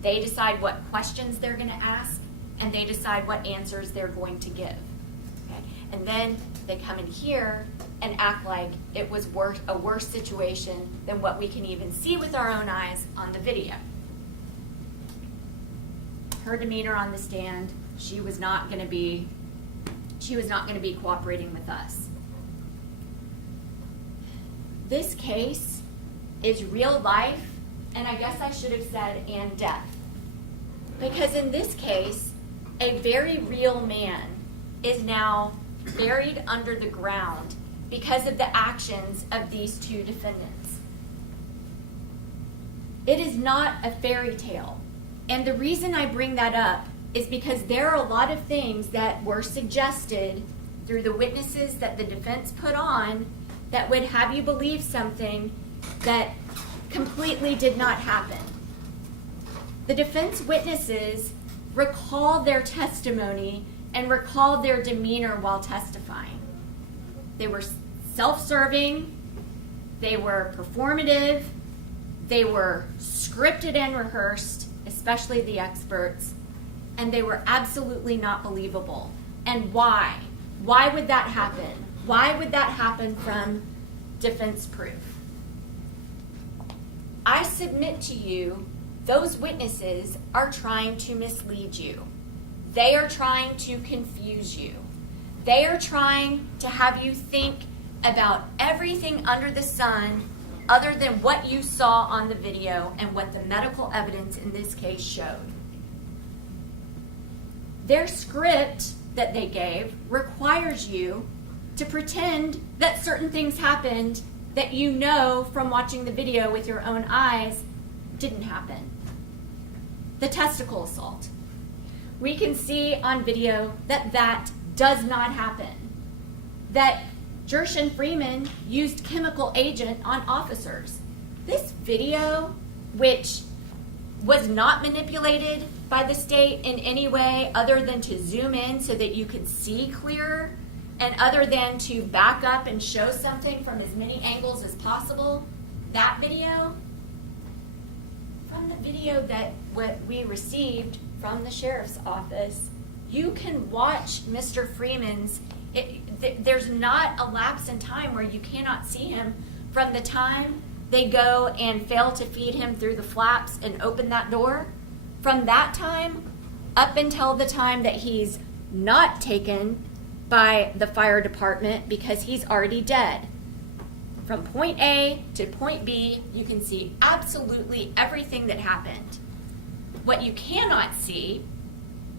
They decide what questions they're going to ask, and they decide what answers they're going to give. Okay? And then they come in here and act like it was a worse situation than what we can even see with our own eyes on the video. Her demeanor on the stand, she was not going to be cooperating with us. This case is real life, and I guess I should have said and death. Because in this case, a very real man is now buried under the ground because of the actions of these two defendants. It is not a fairy tale. And the reason I bring that up is because there are a lot of things that were suggested through the witnesses that the defense put on that would have you believe something that completely did not happen. The defense witnesses recall their testimony and recalled their demeanor while testifying. They were self-serving, they were performative, they were scripted and rehearsed, especially the experts, and they were absolutely not believable. And why? Why would that happen? Why would that happen from defense proof? I submit to you, those witnesses are trying to mislead you. They are trying to confuse you. They are trying to have you think about everything under the sun other than what you saw on the video and what the medical evidence in this case showed. Their script that they gave requires you to pretend that certain things happened that you know from watching the video with your own eyes didn't happen. The testicle assault. We can see on video that that does not happen. That Gershun Freeman used chemical agent on officers. This video, which was not manipulated by the state in any way other than to zoom in so that you could see clearer, and other than to back up and show something from as many angles as possible, that video, from the video that what we received from the sheriff's office, you can watch Mr. Freeman's, there's not a lapse in time where you cannot see him from the time they go and fail to feed him through the flaps and open that door. From that time up until the time that he's not taken by the fire department because he's already dead. From point A to point B, you can see absolutely everything that happened. What you cannot see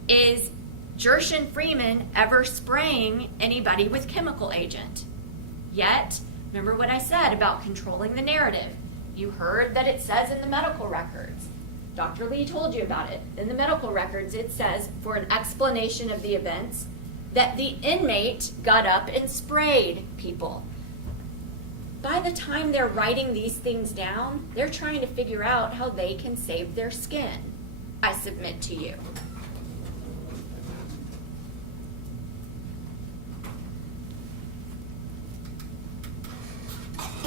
is Gershun Freeman ever spraying anybody with chemical agent. Yet, remember what I said about controlling the narrative. You heard that it says in the medical records. Dr. Lee told you about it. In the medical records, it says, for an explanation of the events, that the inmate got up and sprayed people. By the time they're writing these things down, they're trying to figure out how they can save their skin. I submit to you.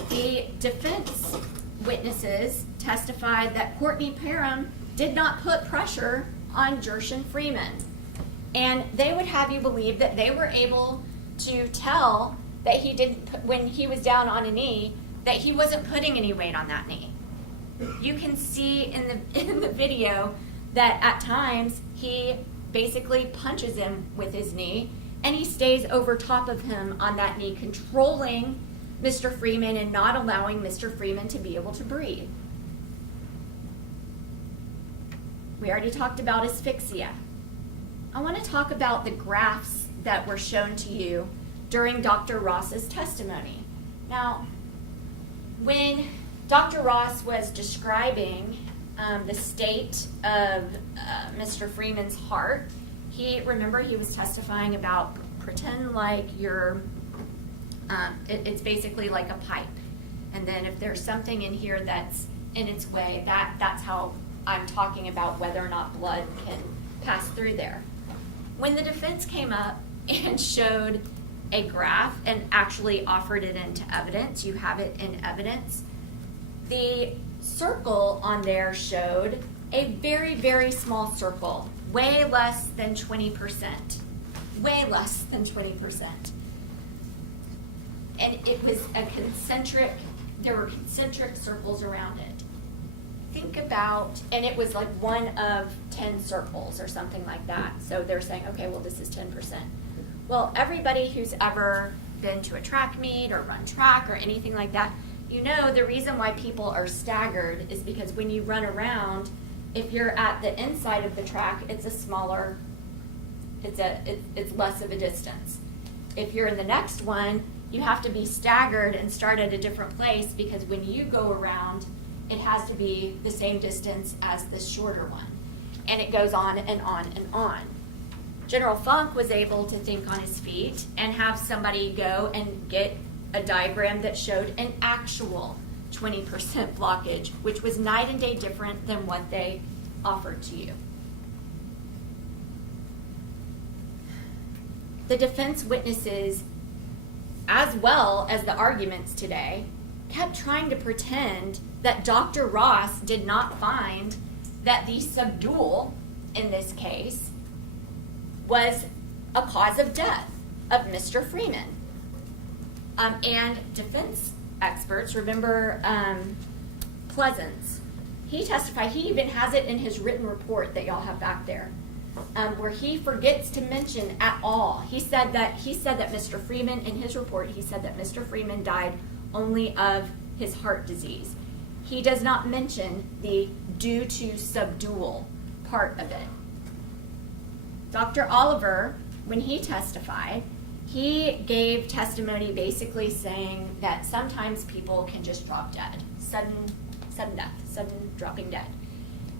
The defense witnesses testified that Courtney Parham did not put pressure on Gershun Freeman. And they would have you believe that they were able to tell that he didn't, when he was down on a knee, that he wasn't putting any weight on that knee. You can see in the video that at times he basically punches him with his knee, and he stays over top of him on that knee, controlling Mr. Freeman and not allowing Mr. Freeman to be able to breathe. We already talked about asphyxia. I want to talk about the graphs that were shown to you during Dr. Ross's testimony. Now, when Dr. Ross was describing the state of Mr. Freeman's heart, he was testifying about pretend like you're, it's basically like a pipe. And then if there's something in here that's in its way, that's how I'm talking about whether or not blood can pass through there. When the defense came up and showed a graph and actually offered it into evidence, you have it in evidence, the circle on there showed a very, very small circle, way less than 20%. Way less than 20%. And it was there were concentric circles around it. Think about, and it was like one of 10 circles or something like that. So they're saying, okay, well, this is 10%. Well, everybody who's ever been to a track meet or run track or anything like that, you know the reason why people are staggered is because when you run around, if you're at the inside of the track, it's a smaller, it's less of a distance. If you're in the next one, you have to be staggered and start at a different place because when you go around, it has to be the same distance as this shorter one. And it goes on and on and on. General Funk was able to think on his feet and have somebody go and get a diagram that showed an actual 20% blockage, which was night and day different than what they offered to you. the defense witnesses, as well as the arguments today, kept trying to pretend that Dr. Ross did not find that the subdual, in this case, was a cause of death of Mr. Freeman. And defense experts, remember Pleasance, he testified, he even has it in his written report that y'all have back there, where he forgets to mention at all. He said that Mr. Freeman, in his report, he said that Mr. Freeman died only of his heart disease. He does not mention the due to subdual part of it. Dr. Oliver, when he testified, he gave testimony basically saying that sometimes people can just drop dead, sudden death, sudden dropping dead.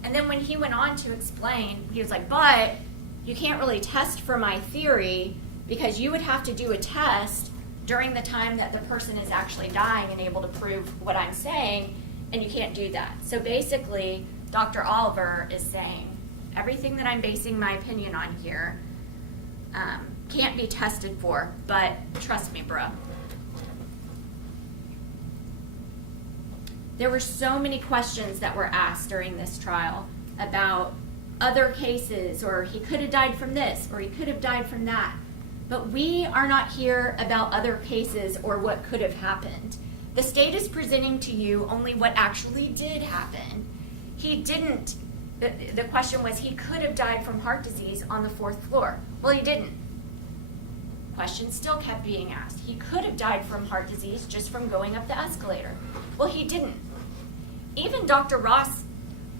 And then when he went on to explain, he was like, but you can't really test for my theory because you would have to do a test during the time that the person is actually dying and able to prove what I'm saying, and you can't do that. So basically, Dr. Oliver is saying everything that I'm basing my opinion on here can't be tested for, but trust me, bro. There were so many questions that were asked during this trial about other cases, or he could have died from this, or he could have died from that. But we are not here about other cases or what could have happened. The state is presenting to you only what actually did happen. He didn't, the question was, he could have died from heart disease on the 4th floor. Well, he didn't. Questions still kept being asked. He could have died from heart disease just from going up the escalator. Well, he didn't. Even Dr. Ross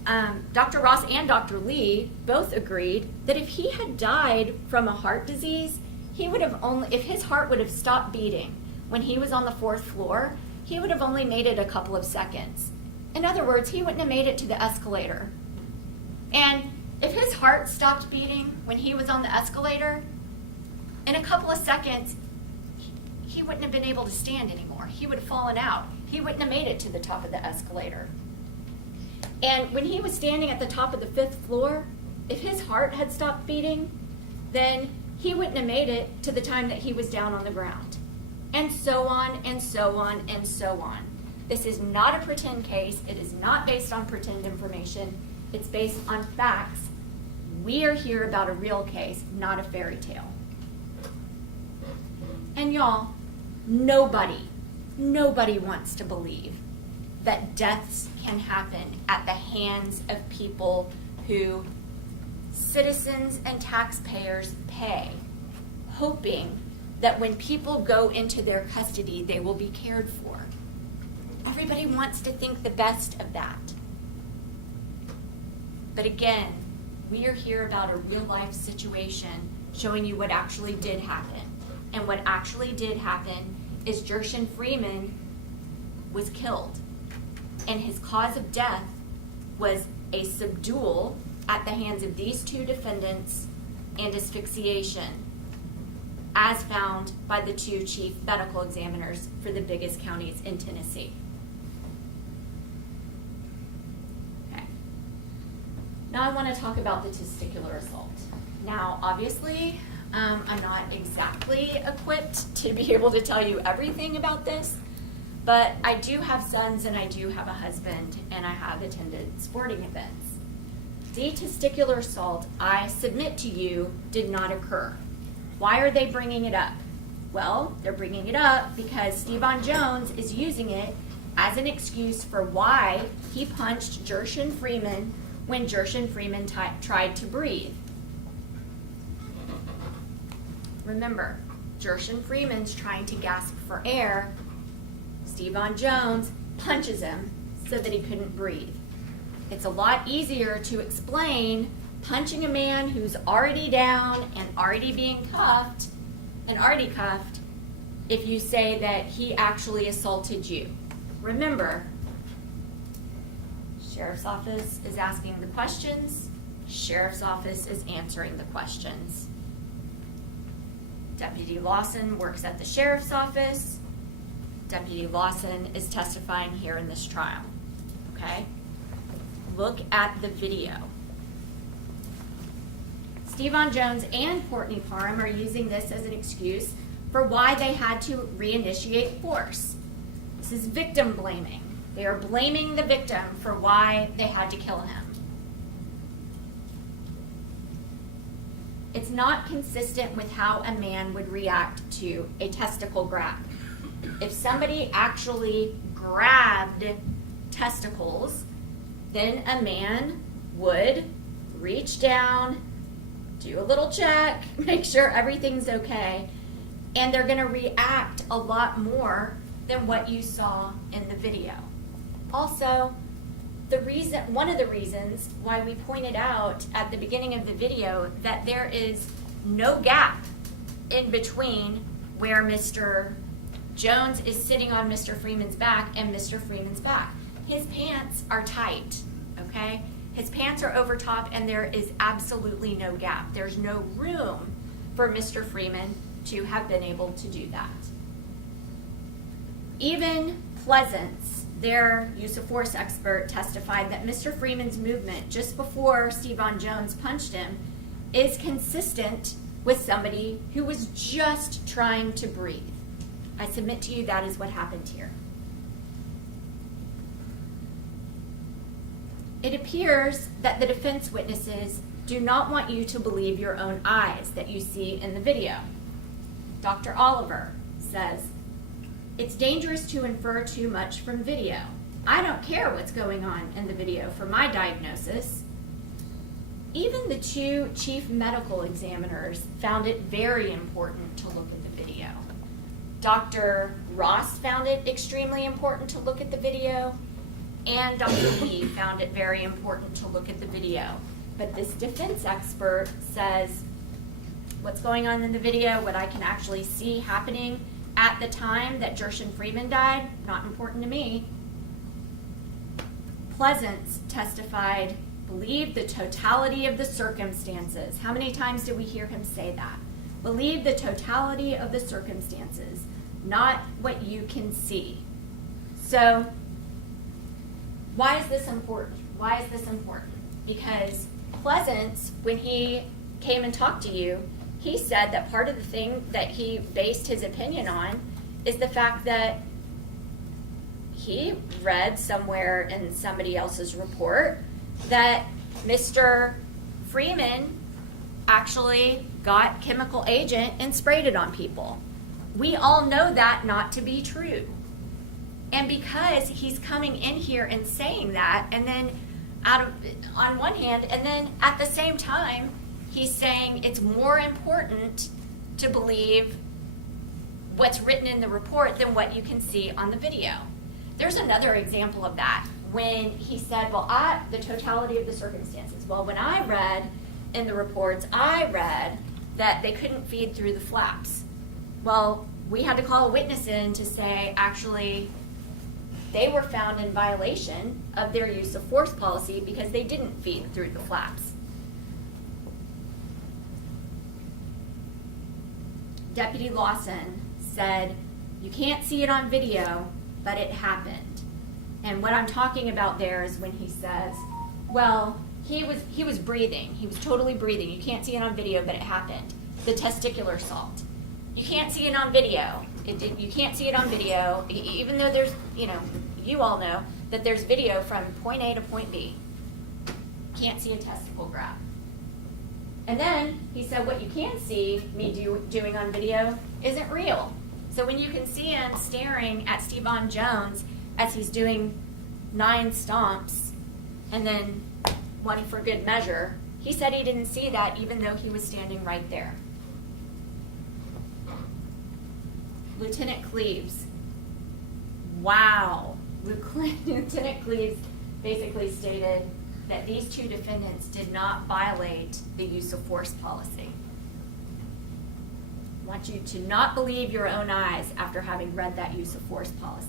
and Dr. Lee both agreed that if he had died from a heart disease, he would have if his heart would have stopped beating when he was on the 4th floor, he would have only made it a couple of seconds. In other words, he wouldn't have made it to the escalator. And if his heart stopped beating when he was on the escalator, in a couple of seconds, he wouldn't have been able to stand anymore. He would have fallen out. He wouldn't have made it to the top of the escalator. And when he was standing at the top of the 5th floor, if his heart had stopped beating, then he wouldn't have made it to the time that he was down on the ground. And so on, and so on, and so on. This is not a pretend case. It is not based on pretend information. It's based on facts. We are here about a real case, not a fairy tale. And y'all, nobody wants to believe that deaths can happen at the hands of people who citizens and taxpayers pay, hoping that when people go into their custody, they will be cared for. Everybody wants to think the best of that. But again, we are here about a real life situation showing you what actually did happen. And what actually did happen is Gershun Freeman was killed. And his cause of death was a subdual at the hands of these two defendants and asphyxiation, as found by the two chief medical examiners for the biggest counties in Tennessee. Okay. Now I want to talk about the testicular assault. Now, obviously, I'm not exactly equipped to be able to tell you everything about this, but I do have sons and I do have a husband and I have attended sporting events. The testicular assault, I submit to you, did not occur. Why are they bringing it up? Well, they're bringing it up because Stevon Jones is using it as an excuse for why he punched Gershun Freeman when Gershun Freeman tried to breathe. Remember, Gershun Freeman's trying to gasp for air. Stevon Jones punches him so that he couldn't breathe. It's a lot easier to explain punching a man who's already down and already being cuffed and already cuffed if you say that he actually assaulted you. Remember, Sheriff's Office is asking the questions, Sheriff's Office is answering the questions. Deputy Lawson works at the Sheriff's Office. Deputy Lawson is testifying here in this trial, okay? Look at the video. Stevon Jones and Courtney Parham are using this as an excuse for why they had to reinitiate force. This is victim blaming. They are blaming the victim for why they had to kill him. It's not consistent with how a man would react to a testicle grab. If somebody actually grabbed testicles, then a man would reach down, do a little check, make sure everything's okay, and they're going to react a lot more than what you saw in the video. Also, one of the reasons why we pointed out at the beginning of the video that there is no gap in between where Mr. Jones is sitting on Mr. Freeman's back and Mr. Freeman's back. His pants are tight, okay? His pants are over top and there is absolutely no gap. There's no room for Mr. Freeman to have been able to do that. Even Pleasance, their use of force expert, testified that Mr. Freeman's movement just before Stevon Jones punched him is consistent with somebody who was just trying to breathe. I submit to you that is what happened here. It appears that the defense witnesses do not want you to believe your own eyes that you see in the video. Dr. Oliver says, "It's dangerous to infer too much from video. I don't care what's going on in the video for my diagnosis." Even the two chief medical examiners found it very important to look at the video. Dr. Ross found it extremely important to look at the video, and Dr. Lee found it very important to look at the video. But this defense expert says, what's going on in the video, what I can actually see happening at the time that Gershun Freeman died, not important to me. Pleasance testified, believed the totality of the circumstances. How many times did we hear him say that? Believe the totality of the circumstances, not what you can see. So, why is this important? Why is this important? Because Pleasance, when he came and talked to you, he said that part of the thing that he based his opinion on is the fact that he read somewhere in somebody else's report that Mr. Freeman actually got chemical agent and sprayed it on people. We all know that not to be true. And because he's coming in here and saying that, and then on one hand, and then at the same time, he's saying it's more important to believe what's written in the report than what you can see on the video. There's another example of that when he said, well, the totality of the circumstances. Well, when I read in the reports, I read that they couldn't feed through the flaps. Well, we had to call a witness in to say, actually, they were found in violation of their use of force policy because they didn't feed through the flaps. Deputy Lawson said, you can't see it on video, but it happened. And what I'm talking about there is when he says, well, he was breathing. He was totally breathing. You can't see it on video, but it happened. The testicular assault. You can't see it on video. You can't see it on video, even though there's, you all know that there's video from point A to point B. Can't see a testicle grab. And then he said, what you can see me doing on video isn't real. So when you can see him staring at Stevon Jones as he's doing 9 stomps and then one for good measure, he said he didn't see that even though he was standing right there. Lieutenant Cleaves. Wow. Lieutenant Cleaves basically stated that these two defendants did not violate the use of force policy. I want you to not believe your own eyes after having read that use of force policy.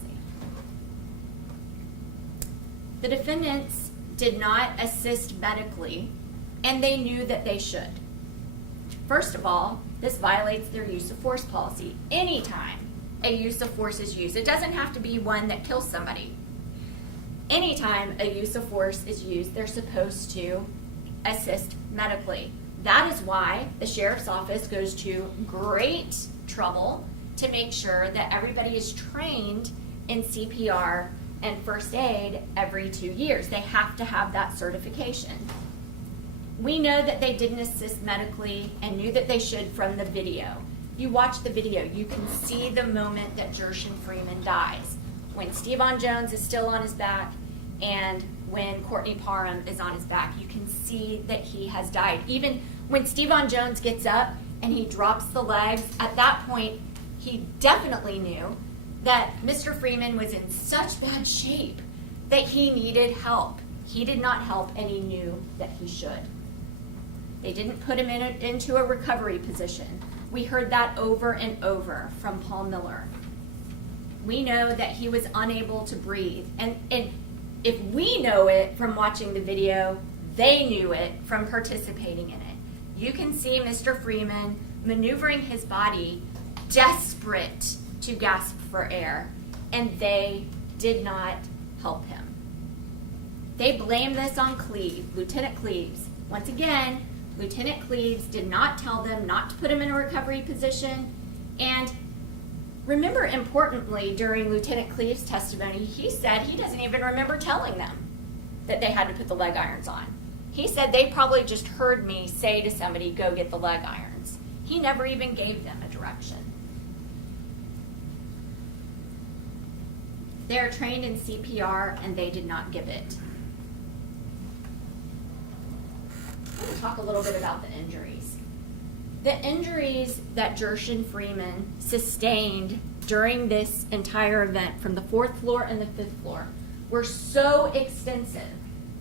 The defendants did not assist medically, and they knew that they should. First of all, this violates their use of force policy. Anytime a use of force is used, it doesn't have to be one that kills somebody. Anytime a use of force is used, they're supposed to assist medically. That is why the sheriff's office goes to great trouble to make sure that everybody is trained in CPR and first aid every 2 years. They have to have that certification. We know that they didn't assist medically and knew that they should from the video. You watch the video, you can see the moment that Gershun Freeman dies. When Stevon Jones is still on his back and when Courtney Parham is on his back, you can see that he has died. Even when Stevon Jones gets up and he drops the legs, at that point, he definitely knew that Mr. Freeman was in such bad shape that he needed help. He did not help, and he knew that he should. They didn't put him into a recovery position. We heard that over and over from Paul Miller. We know that he was unable to breathe. And if we know it from watching the video, they knew it from participating in it. You can see Mr. Freeman maneuvering his body, desperate to gasp for air, and they did not help him. They blame this on Lieutenant Cleaves. Once again, Lieutenant Cleaves did not tell them not to put him in a recovery position. And remember, importantly, during Lieutenant Cleaves' testimony, he said he doesn't even remember telling them that they had to put the leg irons on. He said they probably just heard me say to somebody, go get the leg irons. He never even gave them a direction. They are trained in CPR and they did not give it. I'm going to talk a little bit about the injuries. The injuries that Gershun Freeman sustained during this entire event from the 4th floor and the 5th floor were so extensive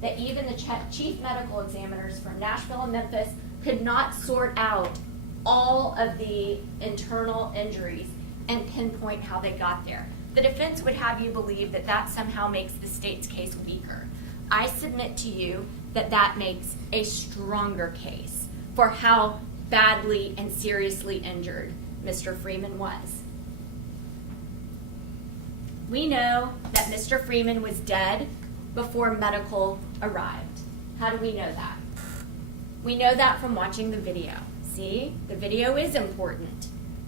that even the chief medical examiners from Nashville and Memphis could not sort out all of the internal injuries and pinpoint how they got there. The defense would have you believe that that somehow makes the state's case weaker. I submit to you that that makes a stronger case for how badly and seriously injured Mr. Freeman was. We know that Mr. Freeman was dead before medical arrived. How do we know that? We know that from watching the video. See, the video is important.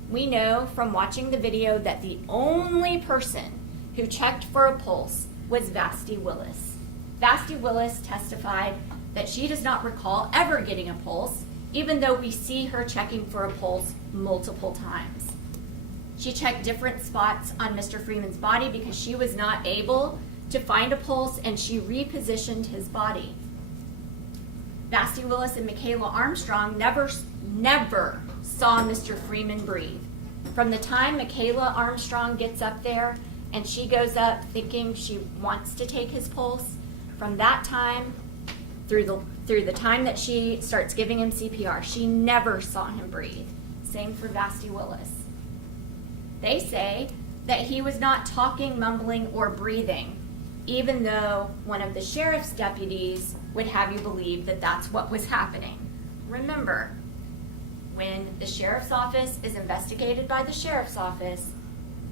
We know from watching the video that the only person who checked for a pulse was Vasti Willis. Vasti Willis testified that she does not recall ever getting a pulse, even though we see her checking for a pulse multiple times. She checked different spots on Mr. Freeman's body because she was not able to find a pulse, and she repositioned his body. Vasti Willis and Michaela Armstrong never saw Mr. Freeman breathe. From the time Michaela Armstrong gets up there and she goes up thinking she wants to take his pulse, from that time through the time that she starts giving him CPR, she never saw him breathe. Same for Vasti Willis. They say that he was not talking, mumbling, or breathing, even though one of the sheriff's deputies would have you believe that that's what was happening. Remember, when the sheriff's office is investigated by the sheriff's office,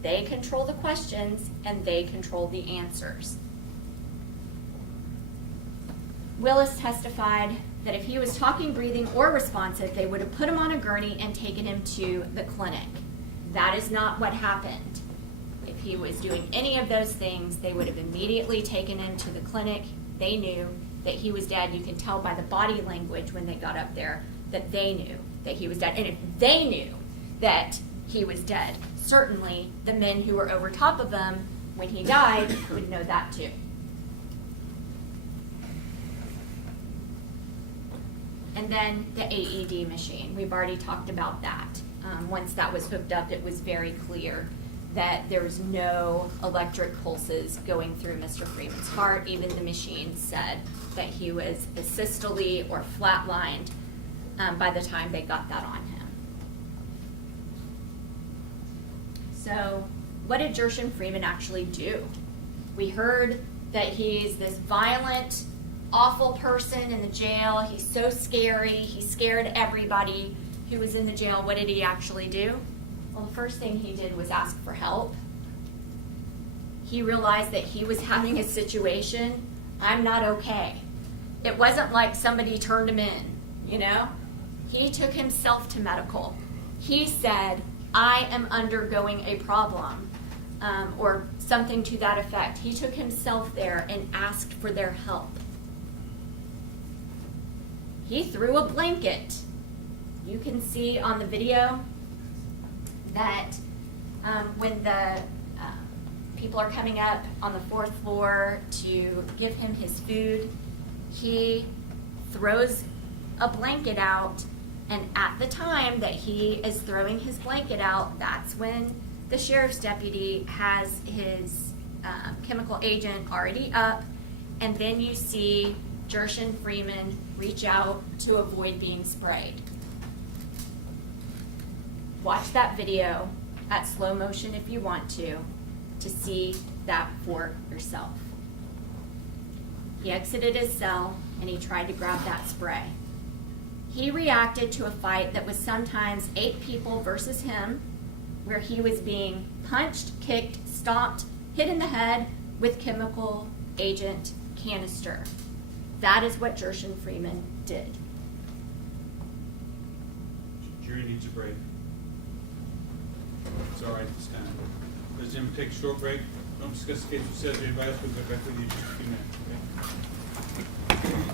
they control the questions and they control the answers. Willis testified that if he was talking, breathing, or responsive, they would have put him on a gurney and taken him to the clinic. That is not what happened. If he was doing any of those things, they would have immediately taken him to the clinic. They knew that he was dead. You can tell by the body language when they got up there that they knew that he was dead. And if they knew that he was dead, certainly the men who were over top of him when he died would know that too. And then the AED machine. We've already talked about that. Once that was hooked up, it was very clear that there was no electric pulses going through Mr. Freeman's heart. Even the machine said that he was asystole or flatlined by the time they got that on him. So what did Gershun Freeman actually do? We heard that he's this violent, awful person in the jail. He's so scary. He scared everybody who was in the jail. What did he actually do? Well, the first thing he did was ask for help. He realized that he was having a situation. I'm not okay. It wasn't like somebody turned him in, you know? He took himself to medical. He said, I am undergoing a problem, or something to that effect. He took himself there and asked for their help. He threw a blanket. You can see on the video that when the people are coming up on the 4th floor to give him his food, he throws a blanket out, and at the time that he is throwing his blanket out, that's when the sheriff's deputy has his chemical agent already up, and then you see Gershun Freeman reach out to avoid being sprayed. Watch that video at slow motion if you want to see that for yourself. He exited his cell and he tried to grab that spray. He reacted to a fight that was sometimes 8 people versus him, where he was being punched, kicked, stomped, hit in the head with chemical agent canister. That is what Gershun Freeman did. Jury needs a break. It's all right this time. Let's Jim take a short break. Don't discuss the case with Cesare advice. We'll get back with you in just a few minutes. Okay?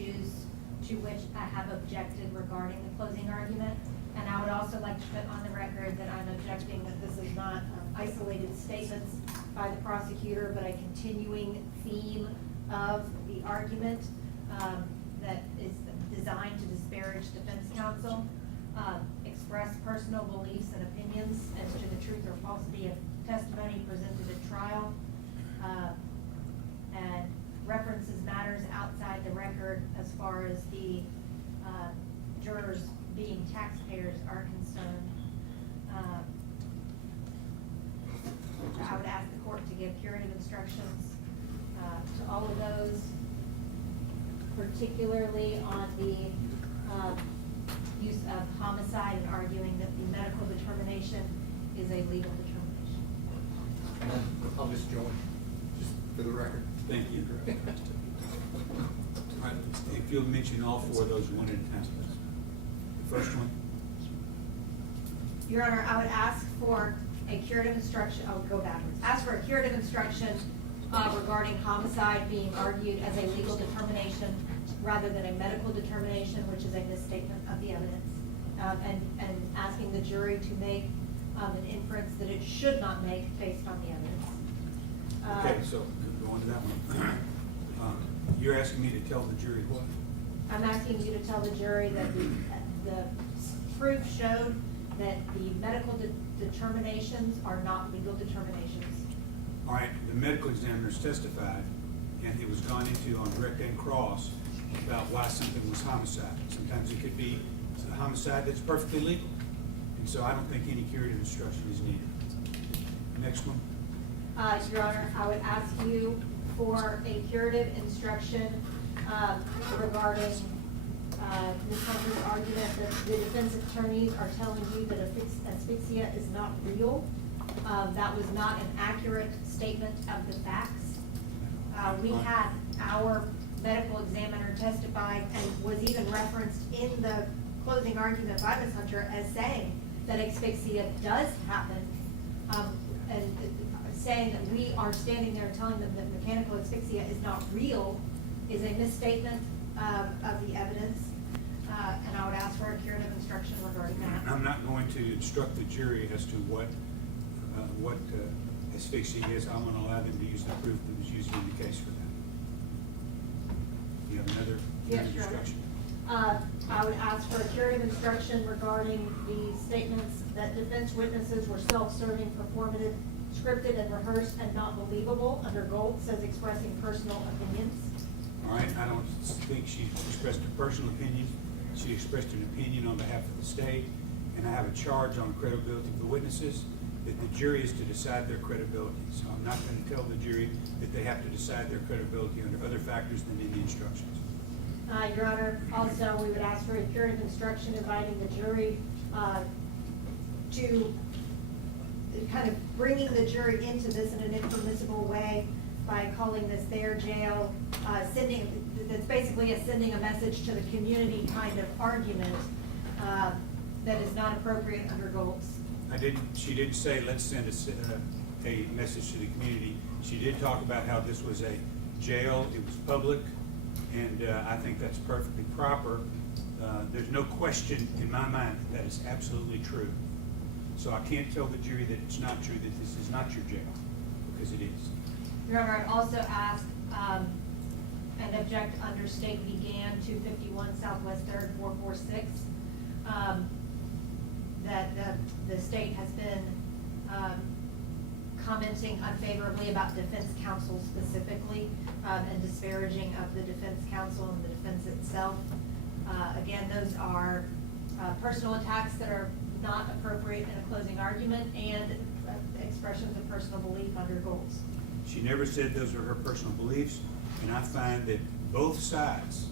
issues to which I have objected regarding the closing argument. And I would also like to put on the record that I'm objecting that this is not isolated statements by the prosecutor, but a continuing theme of the argument that is designed to disparage defense counsel, express personal beliefs and opinions as to the truth or falsity of testimony presented at trial, and references matters outside the record as far as the jurors being taxpayers are concerned. I would ask the court to give curative instructions to all of those, particularly on the use of homicide and arguing that the medical determination is a legal determination. I'll just join, just for the record. Thank you. All right, if you'll mention all four of those one at a time, please. The first one. Your Honor, I would ask for a curative instruction, I'll go backwards. Ask for a curative instruction regarding homicide being argued as a legal determination rather than a medical determination, which is a misstatement of the evidence. And asking the jury to make an inference that it should not make based on the evidence. Okay, so go on to that one. You're asking me to tell the jury what? I'm asking you to tell the jury that the proof showed that the medical determinations are not legal determinations. All right, the medical examiners testified, and it was gone into on direct and cross about why something was homicide. Sometimes it could be a homicide that's perfectly legal. And so I don't think any curative instruction is needed. Next one. Your Honor, I would ask you for a curative instruction regarding Ms. Hunter's argument that the defense attorneys are telling you that asphyxia is not real. That was not an accurate statement of the facts. We had our medical examiner testify and was even referenced in the closing argument by Ms. Hunter as saying that asphyxia does happen, and saying that we are standing there telling them that mechanical asphyxia is not real is a misstatement of the evidence, and I would ask for a curative instruction regarding that. I'm not going to instruct the jury as to what asphyxia is. I'm going to allow them to use the proof that was used in the case for that. You have another Yes, Your Honor. instruction? I would ask for a curative instruction regarding the statements that defense witnesses were self-serving, performative, scripted and rehearsed, and not believable under Goltz as expressing personal opinions. All right, I don't think she expressed a personal opinion. She expressed an opinion on behalf of the state, and I have a charge on credibility of the witnesses that the jury is to decide their credibility. So I'm not going to tell the jury that they have to decide their credibility under other factors than in the instructions. Your Honor, also, we would ask for a curative instruction inviting the jury to kind of bringing the jury into this in an impermissible way by calling this their jail, that's basically sending a message to the community kind of argument that is not appropriate under Goltz. She didn't say, let's send a message to the community. She did talk about how this was a jail, it was public, and I think that's perfectly proper. There's no question in my mind that is absolutely true. So I can't tell the jury that it's not true, that this is not your jail, because it is. Your Honor, I'd also ask and object under State v. Gann 251 Southwest 3rd 446 that the state has been commenting unfavorably about defense counsel specifically and disparaging of the defense counsel and the defense itself. Again, those are personal attacks that are not appropriate in a closing argument and expressions of personal belief under Goltz. She never said those were her personal beliefs, and I find that both sides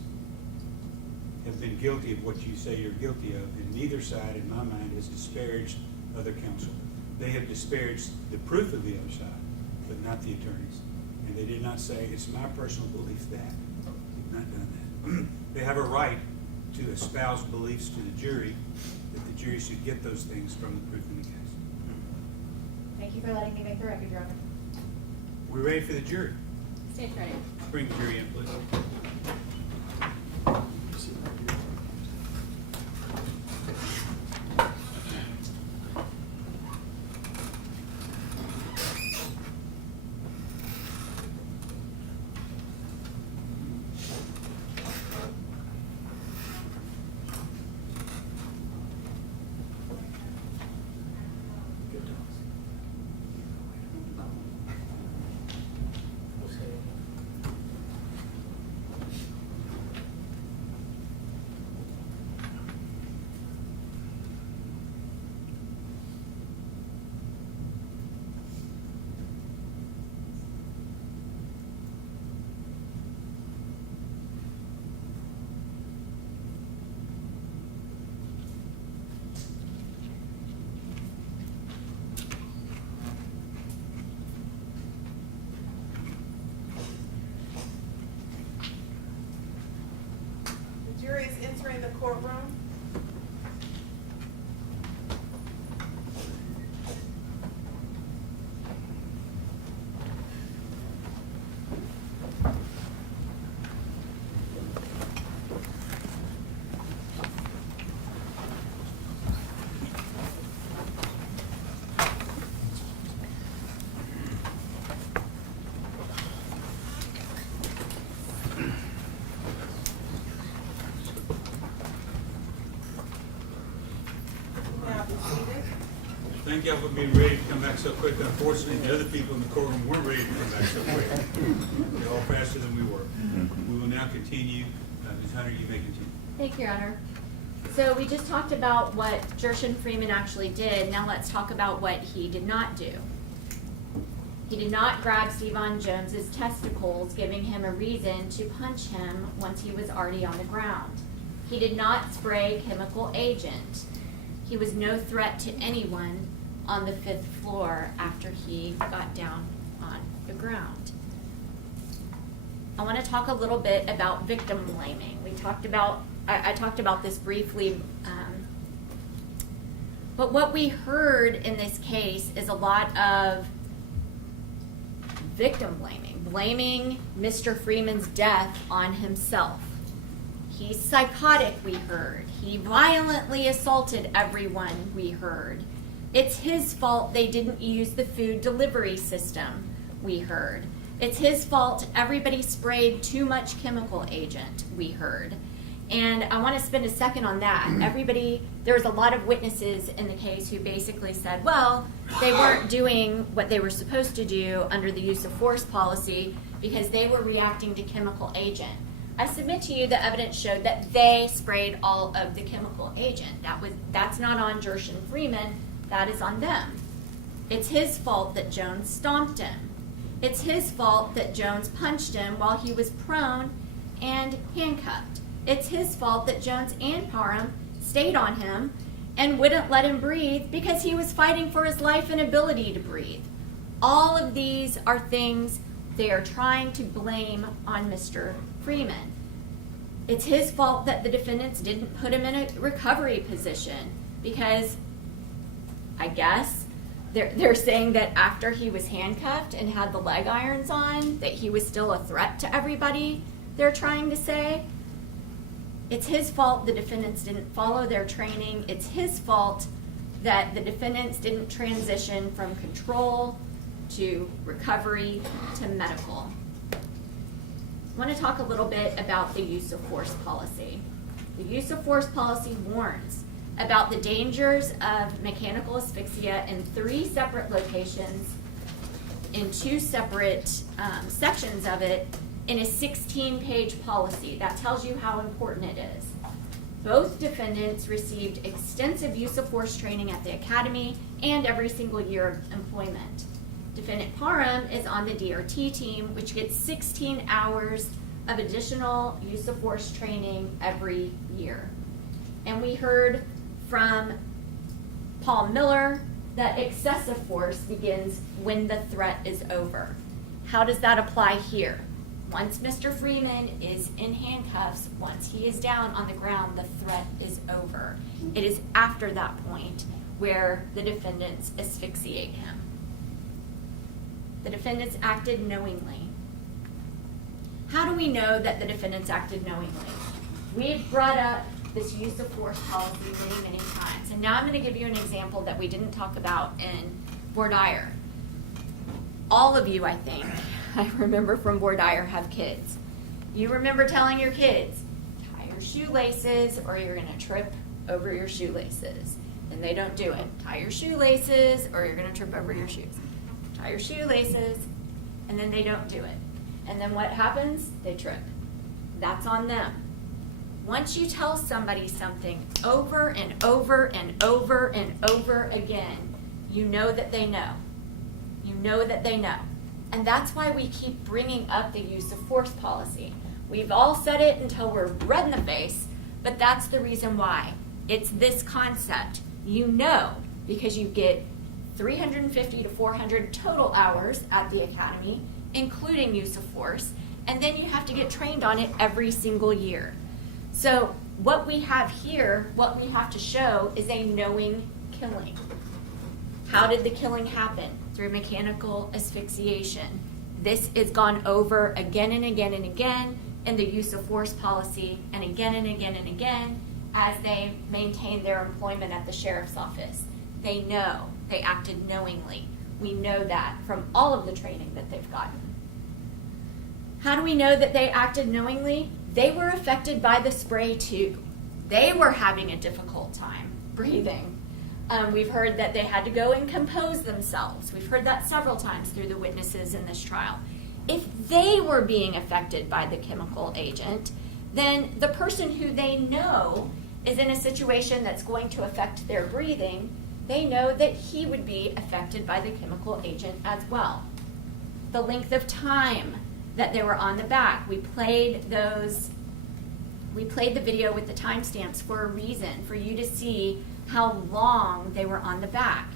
have been guilty of what you say you're guilty of, and neither side, in my mind, has disparaged other counsel. They have disparaged the proof of the other side, but not the attorneys. And they did not say, it's my personal belief that. They've not done that. They have a right to espouse beliefs to the jury, that the jury should get those things from the proof in the case. Thank you for letting me make the record, Your Honor. We're ready for the jury. Stage ready. Bring the jury in, please. jury is entering the courtroom. Now be seated. Thank y'all for being ready to come back so quick. Unfortunately, the other people in the courtroom weren't ready to come back so quick. They're all faster than we were. We will now continue. Ms. Hunter, you may continue. Thank you, Your Honor. So we just talked about what Gershun Freeman actually did. Now let's talk about what he did not do. He did not grab Stevon Jones's testicles, giving him a reason to punch him once he was already on the ground. He did not spray chemical agent. He was no threat to anyone on the 5th floor after he got down on the ground. I want to talk a little bit about victim blaming. I talked about this briefly, but what we heard in this case is a lot of victim blaming Mr. Freeman's death on himself. He's psychotic, we heard. He violently assaulted everyone, we heard. It's his fault they didn't use the food delivery system, we heard. It's his fault everybody sprayed too much chemical agent, we heard. And I want to spend a second on that. There was a lot of witnesses in the case who basically said, well, they weren't doing what they were supposed to do under the use of force policy because they were reacting to chemical agent. I submit to you the evidence showed that they sprayed all of the chemical agent. That's not on Gershun Freeman, that is on them. It's his fault that Jones stomped him. It's his fault that Jones punched him while he was prone and handcuffed. It's his fault that Jones and Parham stayed on him and wouldn't let him breathe because he was fighting for his life and ability to breathe. All of these are things they are trying to blame on Mr. Freeman. It's his fault that the defendants didn't put him in a recovery position because I guess they're saying that after he was handcuffed and had the leg irons on, that he was still a threat to everybody, they're trying to say. It's his fault the defendants didn't follow their training. It's his fault that the defendants didn't transition from control to recovery to medical. I want to talk a little bit about the use of force policy. The use of force policy warns about the dangers of mechanical asphyxia in 3 separate locations, in 2 separate sections of it, in a 16-page policy. That tells you how important it is. Both defendants received extensive use of force training at the academy and every single year of employment. Defendant Parham is on the DRT team, which gets 16 hours of additional use of force training every year. And we heard from Paul Miller that excessive force begins when the threat is over. How does that apply here? Once Mr. Freeman is in handcuffs, once he is down on the ground, the threat is over. It is after that point where the defendants asphyxiate him. The defendants acted knowingly. How do we know that the defendants acted knowingly? We've brought up this use of force policy many, many times. And now I'm going to give you an example that we didn't talk about in voir dire. All of you, I think, I remember from voir dire, have kids. You remember telling your kids, tie your shoelaces or you're going to trip over your shoelaces. And they don't do it. Tie your shoelaces or you're going to trip over your shoes. Tie your shoelaces, and then they don't do it. And then what happens? They trip. That's on them. Once you tell somebody something over and over and over and over again, you know that they know. You know that they know. And that's why we keep bringing up the use of force policy. We've all said it until we're red in the face, but that's the reason why. It's this concept. You know, because you get 350 to 400 total hours at the academy, including use of force, and then you have to get trained on it every single year. So what we have here, what we have to show is a knowing killing. How did the killing happen? Through mechanical asphyxiation. This is gone over again and again and again in the use of force policy, and again and again and again as they maintain their employment at the sheriff's office. They know they acted knowingly. We know that from all of the training that they've gotten. How do we know that they acted knowingly? They were affected by the spray too. They were having a difficult time breathing. We've heard that they had to go and compose themselves. We've heard that several times through the witnesses in this trial. If they were being affected by the chemical agent, then the person who they know is in a situation that's going to affect their breathing, they know that he would be affected by the chemical agent as well. The length of time that they were on the back, we played the video with the timestamps for a reason, for you to see how long they were on the back.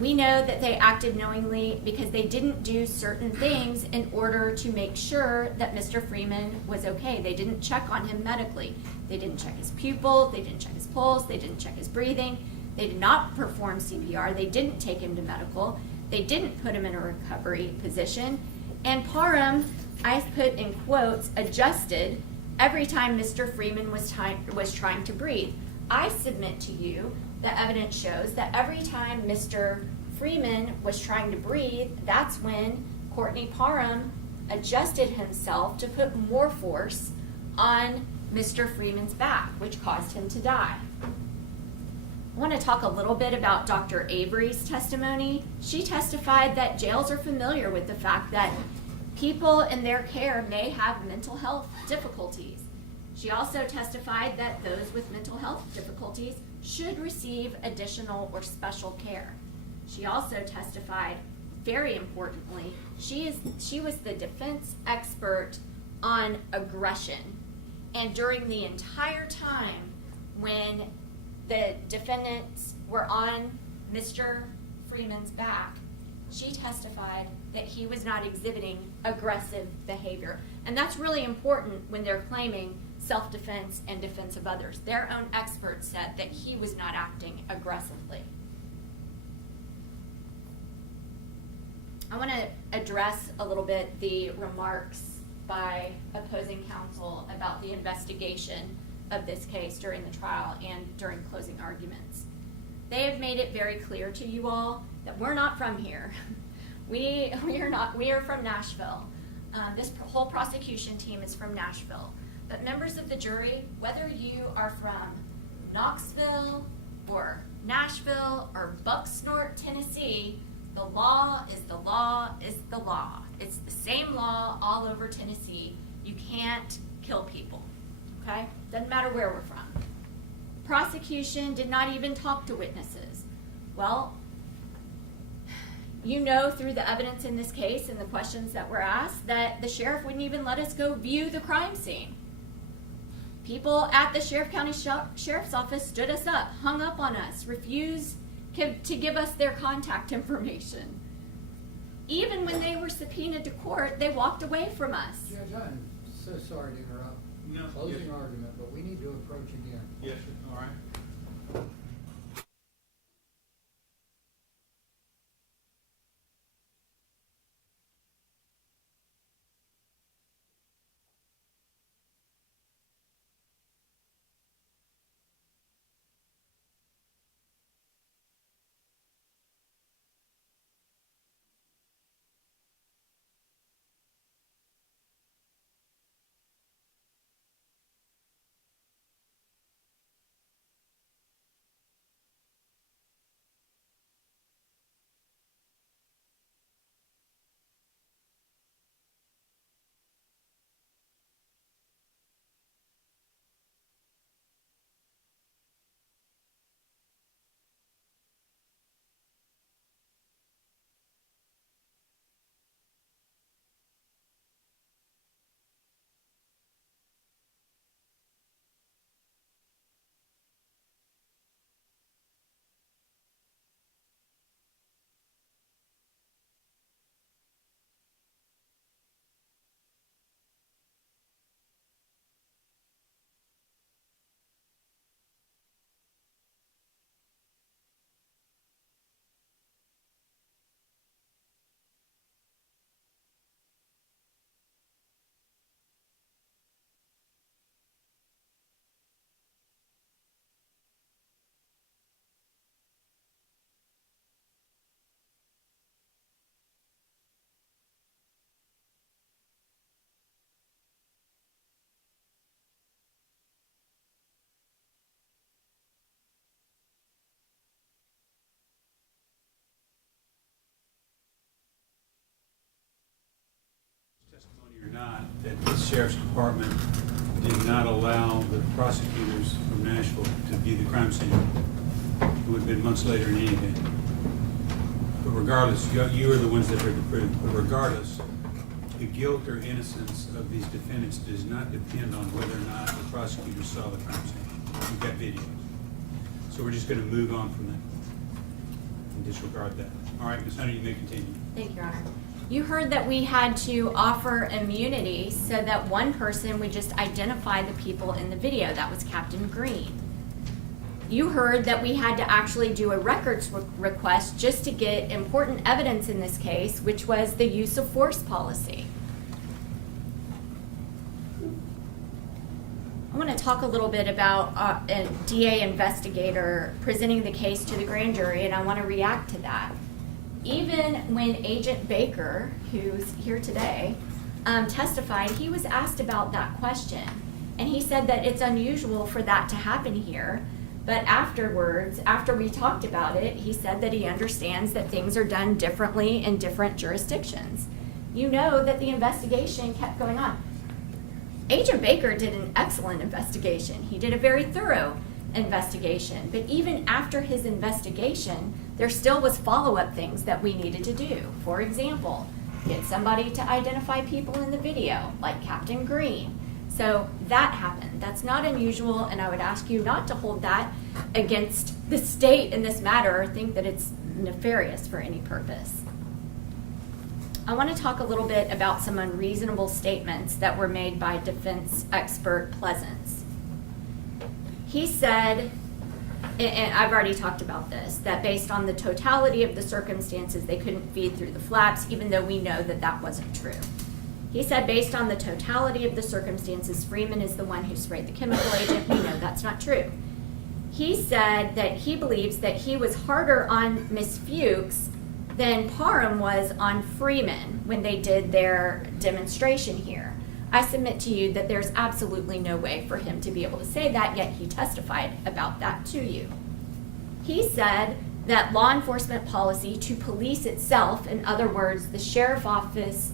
We know that they acted knowingly because they didn't do certain things in order to make sure that Mr. Freeman was okay. They didn't check on him medically. They didn't check his pupil, they didn't check his pulse, they didn't check his breathing, they did not perform CPR, they didn't take him to medical, they didn't put him in a recovery position, and Parham, I put in quotes, adjusted every time Mr. Freeman was trying to breathe. I submit to you the evidence shows that every time Mr. Freeman was trying to breathe, that's when Courtney Parham adjusted himself to put more force on Mr. Freeman's back, which caused him to die. I want to talk a little bit about Dr. Avery's testimony. She testified that jails are familiar with the fact that people in their care may have mental health difficulties. She also testified that those with mental health difficulties should receive additional or special care. She also testified, very importantly, she was the defense expert on aggression. And during the entire time when the defendants were on Mr. Freeman's back, she testified that he was not exhibiting aggressive behavior. And that's really important when they're claiming self-defense and defense of others. Their own experts said that he was not acting aggressively. I want to address a little bit the remarks by opposing counsel about the investigation of this case during the trial and during closing arguments. They have made it very clear to you all that we're not from here. We are from Nashville. This whole prosecution team is from Nashville. But members of the jury, whether you are from Knoxville or Nashville or Bucksnort, Tennessee, the law is the law is the law. It's the same law all over Tennessee. You can't kill people, okay? Doesn't matter where we're from. Prosecution did not even talk to witnesses. Well, you know through the evidence in this case and the questions that were asked that the sheriff wouldn't even let us go view the crime scene. People at the Shelby County Sheriff's Office stood us up, hung up on us, refused to give us their contact information. Even when they were subpoenaed to court, they walked away from us. Judge, I'm so sorry to interrupt. No, Closing yes. argument, but we need to approach again. Yes, sir. All right. Sheriff's Department did not allow the prosecutors from Nashville to view the crime scene. It would have been months later in any event. But regardless, you are the ones that are the proof. But regardless, the guilt or innocence of these defendants does not depend on whether or not the prosecutors saw the crime scene. We've got videos. So we're just gonna move on from that and disregard that. All right, Ms. Hunter, you may continue. Thank you, Your Honor. You heard that we had to offer immunity so that one person would just identify the people in the video. That was Captain Green. You heard that we had to actually do a records request just to get important evidence in this case, which was the use of force policy. I want to talk a little bit about a DA investigator presenting the case to the grand jury, and I want to react to that. Even when Agent Baker, who's here today, testified, he was asked about that question. And he said that it's unusual for that to happen here. But afterwards, after we talked about it, he said that he understands that things are done differently in different jurisdictions. You know that the investigation kept going on. Agent Baker did an excellent investigation. He did a very thorough investigation. But even after his investigation, there still was follow-up things that we needed to do. For example, get somebody to identify people in the video, like Captain Green. So that happened. That's not unusual, and I would ask you not to hold that against the state in this matter or think that it's nefarious for any purpose. I want to talk a little bit about some unreasonable statements that were made by defense expert Pleasance. He said, and I've already talked about this, that based on the totality of the circumstances, they couldn't feed through the flaps, even though we know that that wasn't true. He said based on the totality of the circumstances, Freeman is the one who sprayed the chemical agent. We know that's not true. He said that he believes that he was harder on Ms. Fuchs than Parham was on Freeman when they did their demonstration here. I submit to you that there's absolutely no way for him to be able to say that, yet he testified about that to you. He said that law enforcement policy to police itself, in other words, the sheriff's office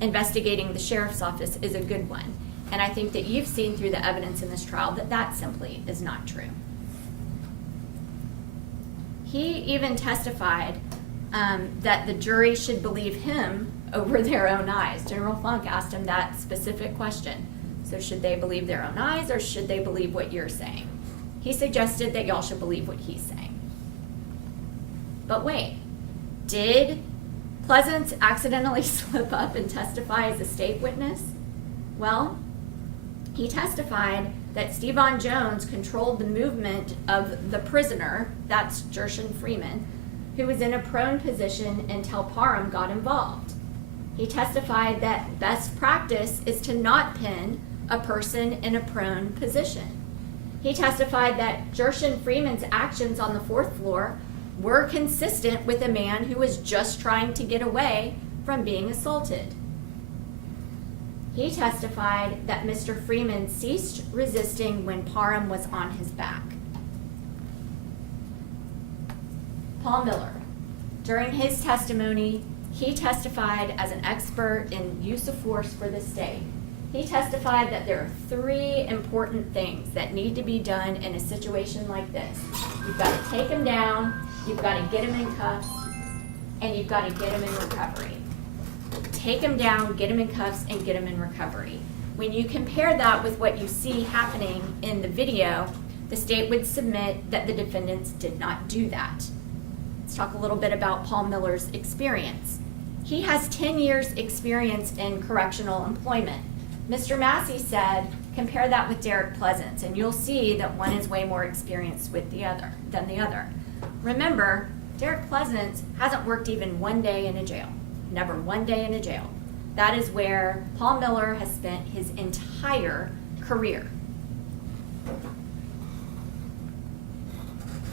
investigating the sheriff's office, is a good one. And I think that you've seen through the evidence in this trial that that simply is not true. He even testified that the jury should believe him over their own eyes. General Funk asked him that specific question. So should they believe their own eyes or should they believe what you're saying? He suggested that y'all should believe what he's saying. But wait, did Pleasance accidentally slip up and testify as a state witness? Well, he testified that Stevon Jones controlled the movement of the prisoner, that's Gershun Freeman, who was in a prone position until Parham got involved. He testified that best practice is to not pin a person in a prone position. He testified that Gershun Freeman's actions on the fourth floor were consistent with a man who was just trying to get away from being assaulted. He testified that Mr. Freeman ceased resisting when Parham was on his back. Paul Miller, during his testimony, he testified as an expert in use of force for the state. He testified that there are 3 important things that need to be done in a situation like this. You've got to take him down, you've got to get him in cuffs, and you've got to get him in recovery. Take him down, get him in cuffs, and get him in recovery. When you compare that with what you see happening in the video, the state would submit that the defendants did not do that. Let's talk a little bit about Paul Miller's experience. He has 10 years experience in correctional employment. Mr. Massey said, compare that with Derek Pleasance, and you'll see that one is way more experienced than the other. Remember, Derek Pleasance hasn't worked even one day in a jail. Never one day in a jail. That is where Paul Miller has spent his entire career.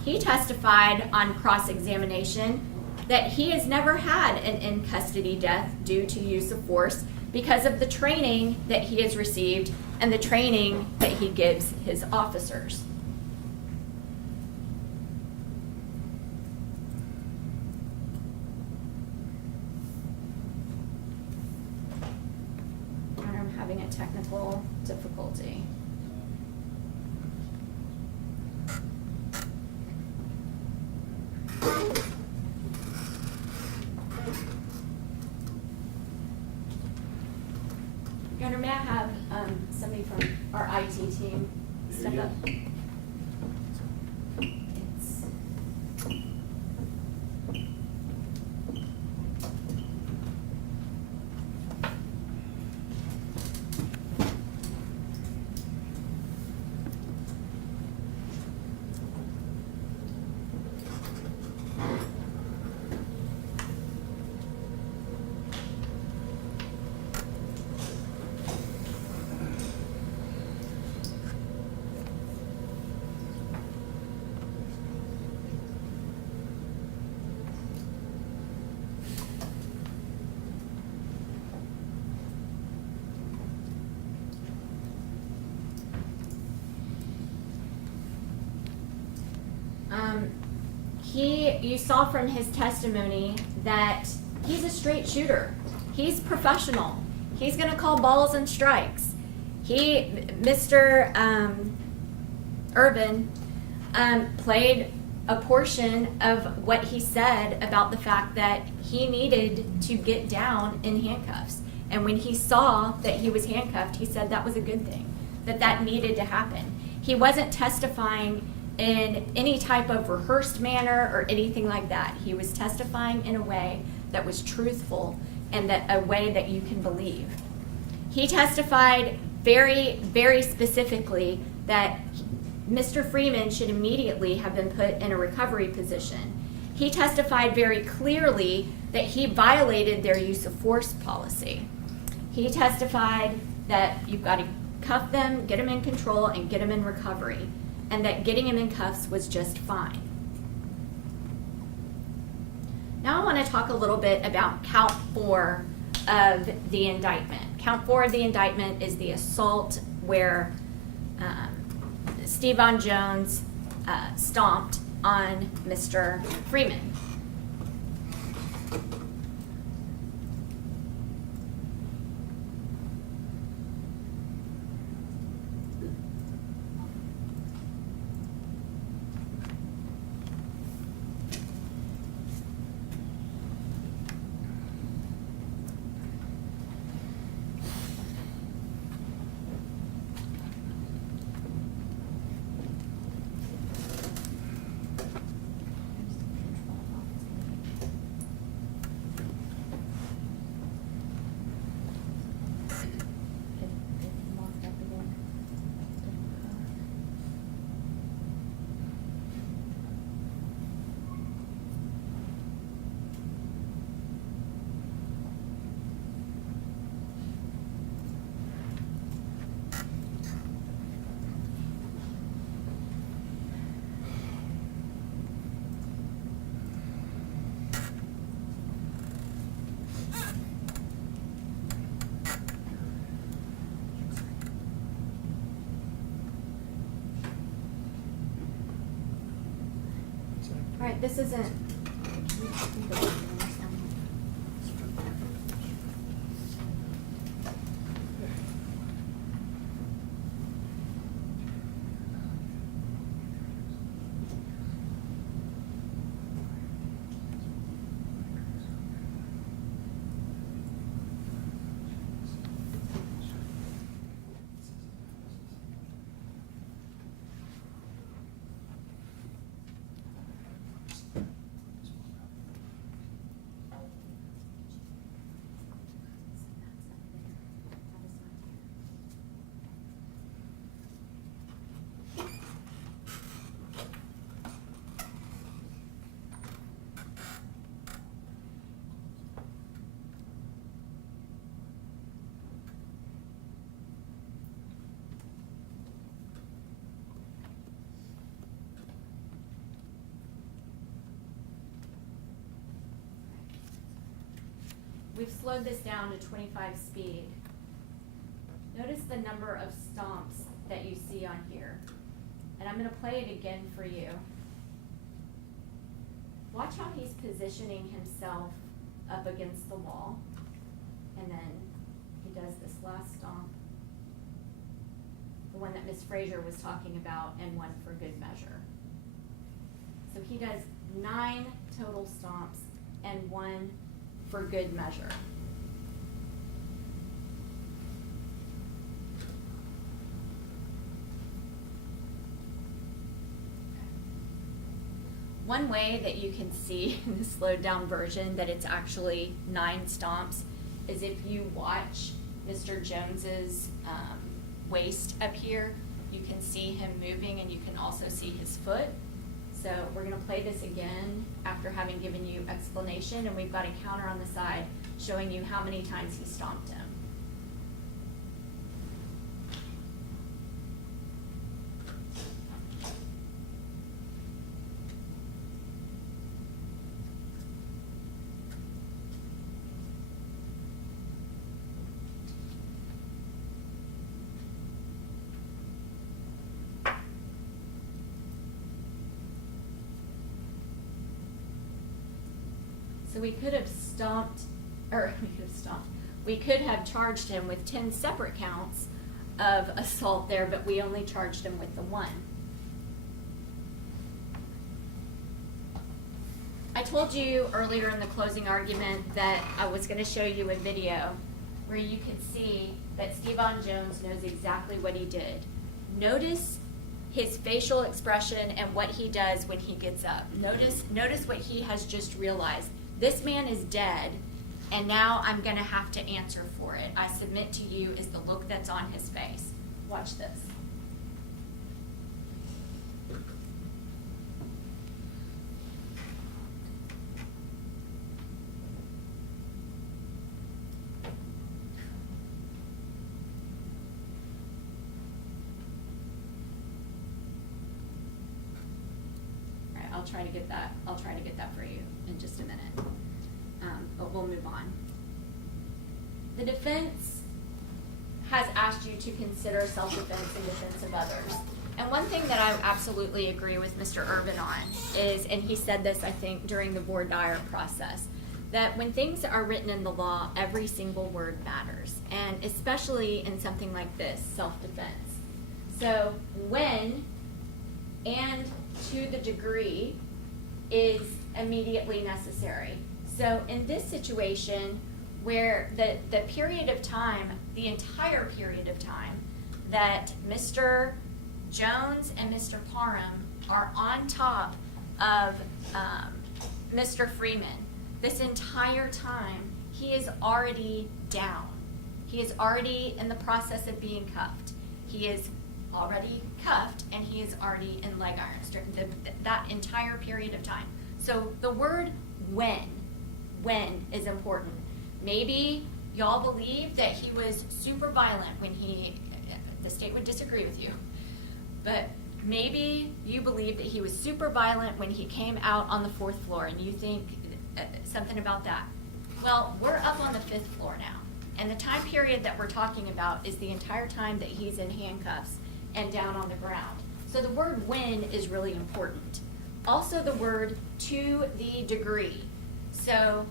He testified on cross-examination that he has never had an in-custody death due to use of force because of the training that he has received and the training that he gives his officers. I'm having a technical difficulty. Your Honor, may I have somebody from our IT team step up? It's- You saw from his testimony that he's a straight shooter. He's professional. He's gonna call balls and strikes. Mr. Urban, played a portion of what he said about the fact that he needed to get down in handcuffs. And when he saw that he was handcuffed, he said that was a good thing, that needed to happen. He wasn't testifying in any type of rehearsed manner or anything like that. He was testifying in a way that was truthful and that a way that you can believe. He testified very, very specifically that Mr. Freeman should immediately have been put in a recovery position. He testified very clearly that he violated their use of force policy. He testified that you've got to cuff them, get them in control, and get them in recovery, and that getting him in cuffs was just fine. Now I want to talk a little bit about count 4 of the indictment. Count 4 of the indictment is the assault where Stevon Jones stomped on Mr. Freeman. All right, this isn't. We've slowed this down to 25 speed. Notice the number of stomps that you see on here. And I'm going to play it again for you. Watch how he's positioning himself up against the wall. And then he does this last stomp. the one that Ms. Frazier was talking about, and one for good measure. So he does 9 total stomps and 1 for good measure. One way that you can see in the slowed down version that it's actually 9 stomps is if you watch Mr. Jones's waist up here, you can see him moving and you can also see his foot. So we're gonna play this again after having given you explanation, and we've got a counter on the side showing you how many times he stomped him. So we could have we could have charged him with 10 separate counts of assault there, but we only charged him with the 1. I told you earlier in the closing argument that I was going to show you a video where you could see that Stevon Jones knows exactly what he did. Notice his facial expression and what he does when he gets up. Notice what he has just realized. This man is dead, and now I'm going to have to answer for it. I submit to you is the look that's on his face. Watch this. All right, I'll try to get that for you in just a minute. But we'll move on. The defense has asked you to consider self-defense in defense of others. And one thing that I absolutely agree with Mr. Urban on is, and he said this, I think, during the voir dire process, that when things are written in the law, every single word matters. And especially in something like this, self-defense. So when and to the degree is immediately necessary. So in this situation, where the period of time, the entire period of time that Mr. Jones and Mr. Parham are on top of Mr. Freeman, this entire time, he is already down. He is already in the process of being cuffed. He is already cuffed, and he is already in leg irons during that entire period of time. So the word when is important. Maybe y'all believe that he was super violent when the state would disagree with you, but maybe you believe that he was super violent when he came out on the 4th floor, and you think something about that. Well, we're up on the 5th floor now, and the time period that we're talking about is the entire time that he's in handcuffs and down on the ground. So the word when is really important. Also the word to the degree. So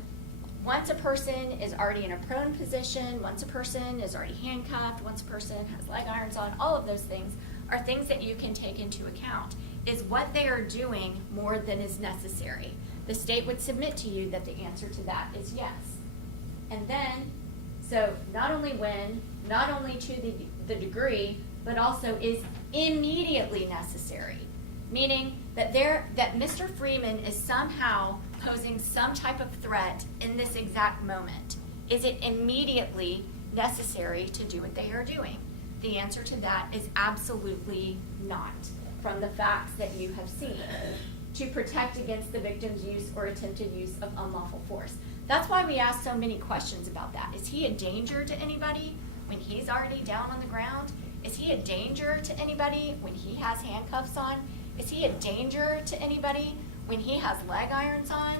once a person is already in a prone position, once a person is already handcuffed, once a person has leg irons on, all of those things are things that you can take into account. Is what they are doing more than is necessary? The state would submit to you that the answer to that is yes. And then, so not only when, not only to the degree, but also is immediately necessary. Meaning that Mr. Freeman is somehow posing some type of threat in this exact moment. Is it immediately necessary to do what they are doing? The answer to that is absolutely not, from the facts that you have seen, to protect against the victim's use or attempted use of unlawful force. That's why we ask so many questions about that. Is he a danger to anybody when he's already down on the ground? Is he a danger to anybody when he has handcuffs on? Is he a danger to anybody when he has leg irons on?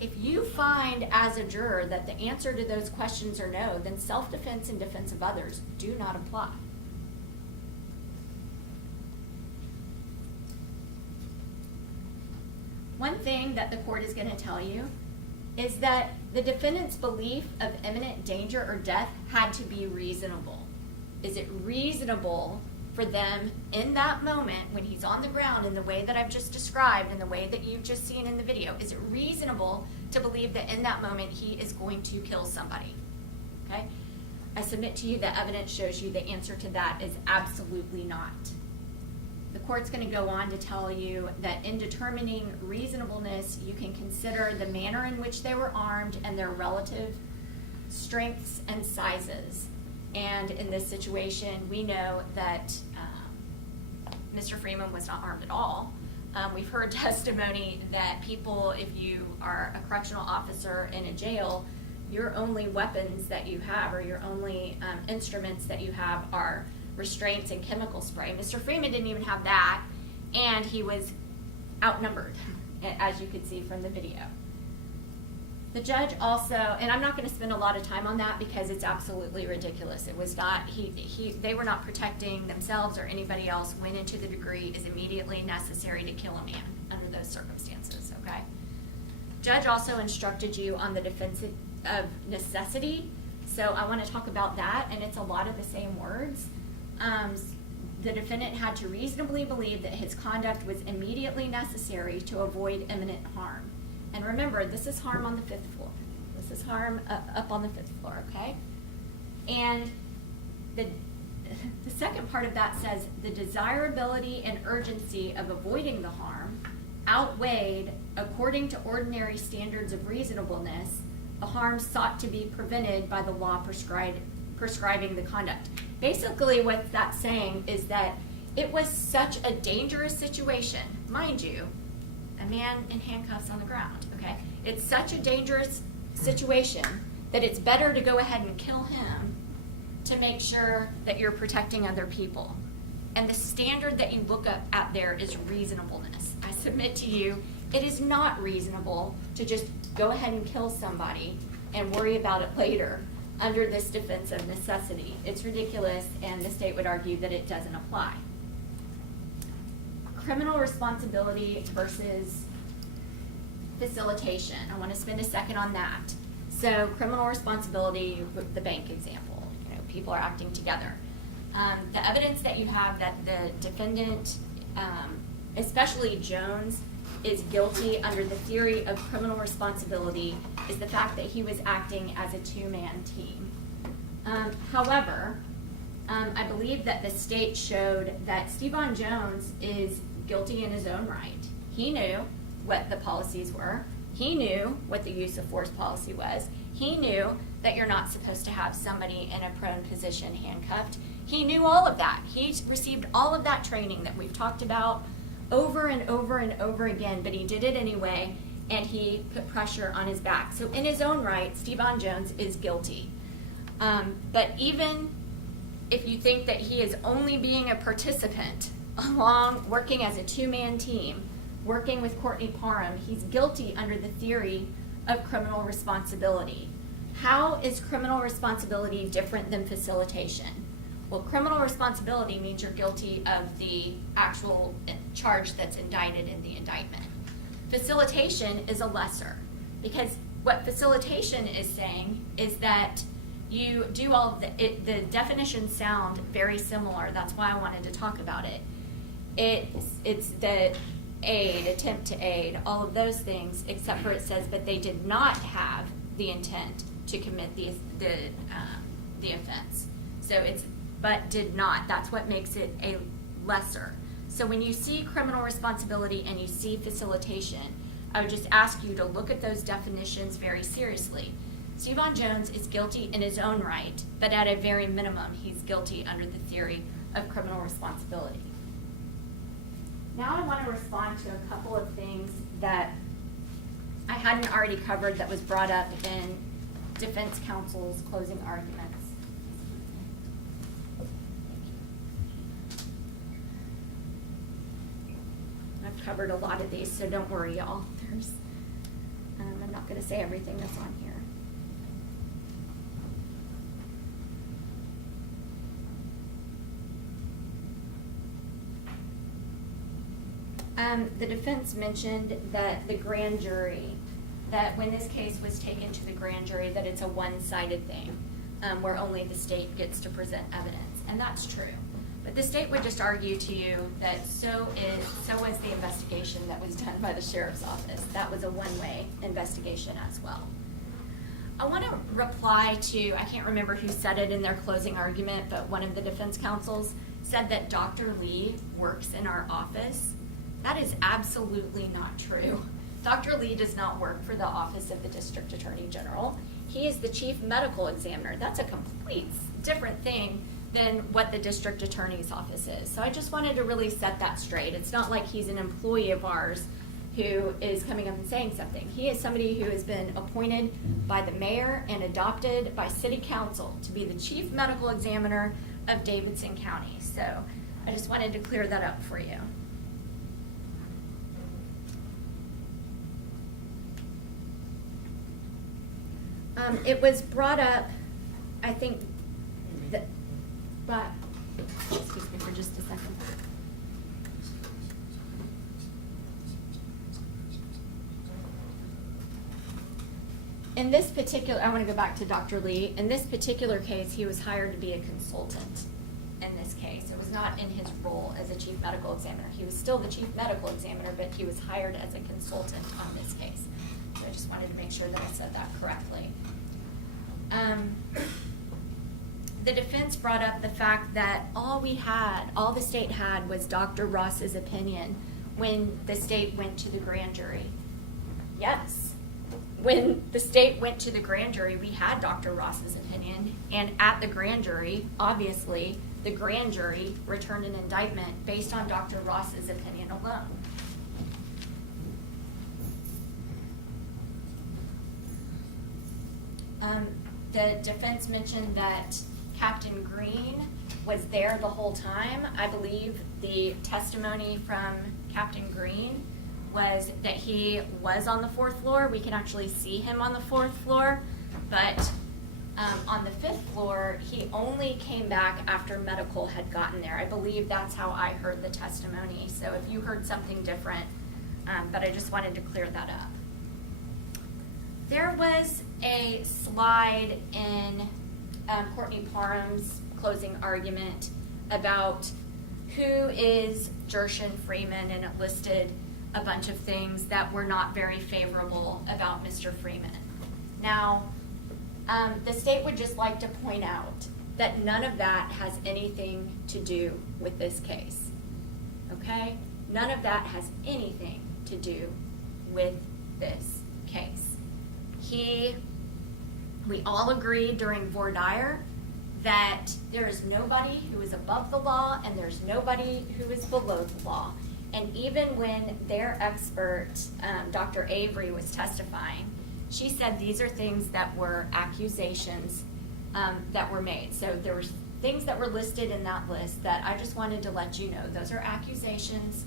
If you find as a juror that the answer to those questions are no, then self-defense and defense of others do not apply. One thing that the court is going to tell you is that the defendant's belief of imminent danger or death had to be reasonable. Is it reasonable for them in that moment when he's on the ground in the way that I've just described, in the way that you've just seen in the video? Is it reasonable to believe that in that moment he is going to kill somebody? Okay? I submit to you that evidence shows you the answer to that is absolutely not. The court's going to go on to tell you that in determining reasonableness, you can consider the manner in which they were armed and their relative strengths and sizes. And in this situation, we know that Mr. Freeman was not armed at all. We've heard testimony that people, if you are a correctional officer in a jail, your only weapons that you have, or your only instruments that you have, are restraints and chemical spray. Mr. Freeman didn't even have that, and he was outnumbered, as you could see from the video. The judge also, and I'm not going to spend a lot of time on that because it's absolutely ridiculous. It was not, they were not protecting themselves or anybody else when into the degree is immediately necessary to kill a man under those circumstances, okay? Judge also instructed you on the defense of necessity, so I want to talk about that, and it's a lot of the same words. The defendant had to reasonably believe that his conduct was immediately necessary to avoid imminent harm. And remember, this is harm on the 5th floor. This is harm up on the 5th floor, okay? And the second part of that says the desirability and urgency of avoiding the harm outweighed, according to ordinary standards of reasonableness, the harm sought to be prevented by the law prescribing the conduct. Basically, what that's saying is that it was such a dangerous situation, mind you, a man in handcuffs on the ground, okay? It's such a dangerous situation that it's better to go ahead and kill him to make sure that you're protecting other people. And the standard that you look up at there is reasonableness. I submit to you, it is not reasonable to just go ahead and kill somebody and worry about it later under this defense of necessity. It's ridiculous, and the state would argue that it doesn't apply. Criminal responsibility versus facilitation. I want to spend a second on that. So criminal responsibility, the bank example, people are acting together. The evidence that you have that the defendant, especially Jones, is guilty under the theory of criminal responsibility is the fact that he was acting as a two-man team. However, I believe that the state showed that Stevon Jones is guilty in his own right. He knew what the policies were. He knew what the use of force policy was. He knew that you're not supposed to have somebody in a prone position handcuffed. He knew all of that. He received all of that training that we've talked about over and over and over again, but he did it anyway, and he put pressure on his back. So in his own right, Stevon Jones is guilty. But even if you think that he is only being a participant along working as a two-man team, working with Courtney Parham, he's guilty under the theory of criminal responsibility. How is criminal responsibility different than facilitation? Well, criminal responsibility means you're guilty of the actual charge that's indicted in the indictment. Facilitation is a lesser, because what facilitation is saying is that you do all of the definitions sound very similar. That's why I wanted to talk about it. It's the aid, attempt to aid, all of those things, except for it says, but they did not have the intent to commit the offense. So it's but did not. That's what makes it a lesser. So when you see criminal responsibility and you see facilitation, I would just ask you to look at those definitions very seriously. Stevon Jones is guilty in his own right, but at a very minimum, he's guilty under the theory of criminal responsibility. Now I want to respond to a couple of things that I hadn't already covered that was brought up in defense counsel's closing arguments. I've covered a lot of these, so don't worry, y'all. I'm not going to say everything that's on here. The defense mentioned that the grand jury, that when this case was taken to the grand jury, that it's a one-sided thing, where only the state gets to present evidence, and that's true. But the state would just argue to you that so was the investigation that was done by the sheriff's office. That was a one-way investigation as well. I want to reply to, I can't remember who said it in their closing argument, but one of the defense counsels said that Dr. Lee works in our office. That is absolutely not true. Dr. Lee does not work for the Office of the District Attorney General. He is the Chief Medical Examiner. That's a complete different thing than what the District Attorney's Office is. So I just wanted to really set that straight. It's not like he's an employee of ours who is coming up and saying something. He is somebody who has been appointed by the mayor and adopted by city council to be the Chief Medical Examiner of Davidson County. So I just wanted to clear that up for you. It was brought up, I think, that, but, excuse me for just a second. In this particular, I want to go back to Dr. Lee. In this particular case, he was hired to be a consultant in this case. It was not in his role as a chief medical examiner. He was still the chief medical examiner, but he was hired as a consultant on this case. So I just wanted to make sure that I said that correctly. The defense brought up the fact that all the state had was Dr. Ross's opinion when the state went to the grand jury. Yes. When the state went to the grand jury, we had Dr. Ross's opinion, and at the grand jury, obviously, the grand jury returned an indictment based on Dr. Ross's opinion alone. The defense mentioned that Captain Green was there the whole time. I believe the testimony from Captain Green was that he was on the 4th floor. We can actually see him on the 4th floor, but on the 5th floor, he only came back after medical had gotten there. I believe that's how I heard the testimony. So if you heard something different, but I just wanted to clear that up. There was a slide in Courtney Parham's closing argument about who is Gershun Freeman, and it listed a bunch of things that were not very favorable about Mr. Freeman. Now, the state would just like to point out that none of that has anything to do with this case, okay? None of that has anything to do with this case. We all agreed during voir dire that there is nobody who is above the law and there's nobody who is below the law. And even when their expert, Dr. Avery, was testifying, she said these are things that were accusations that were made. So there were things that were listed in that list that I just wanted to let you know. Those are accusations.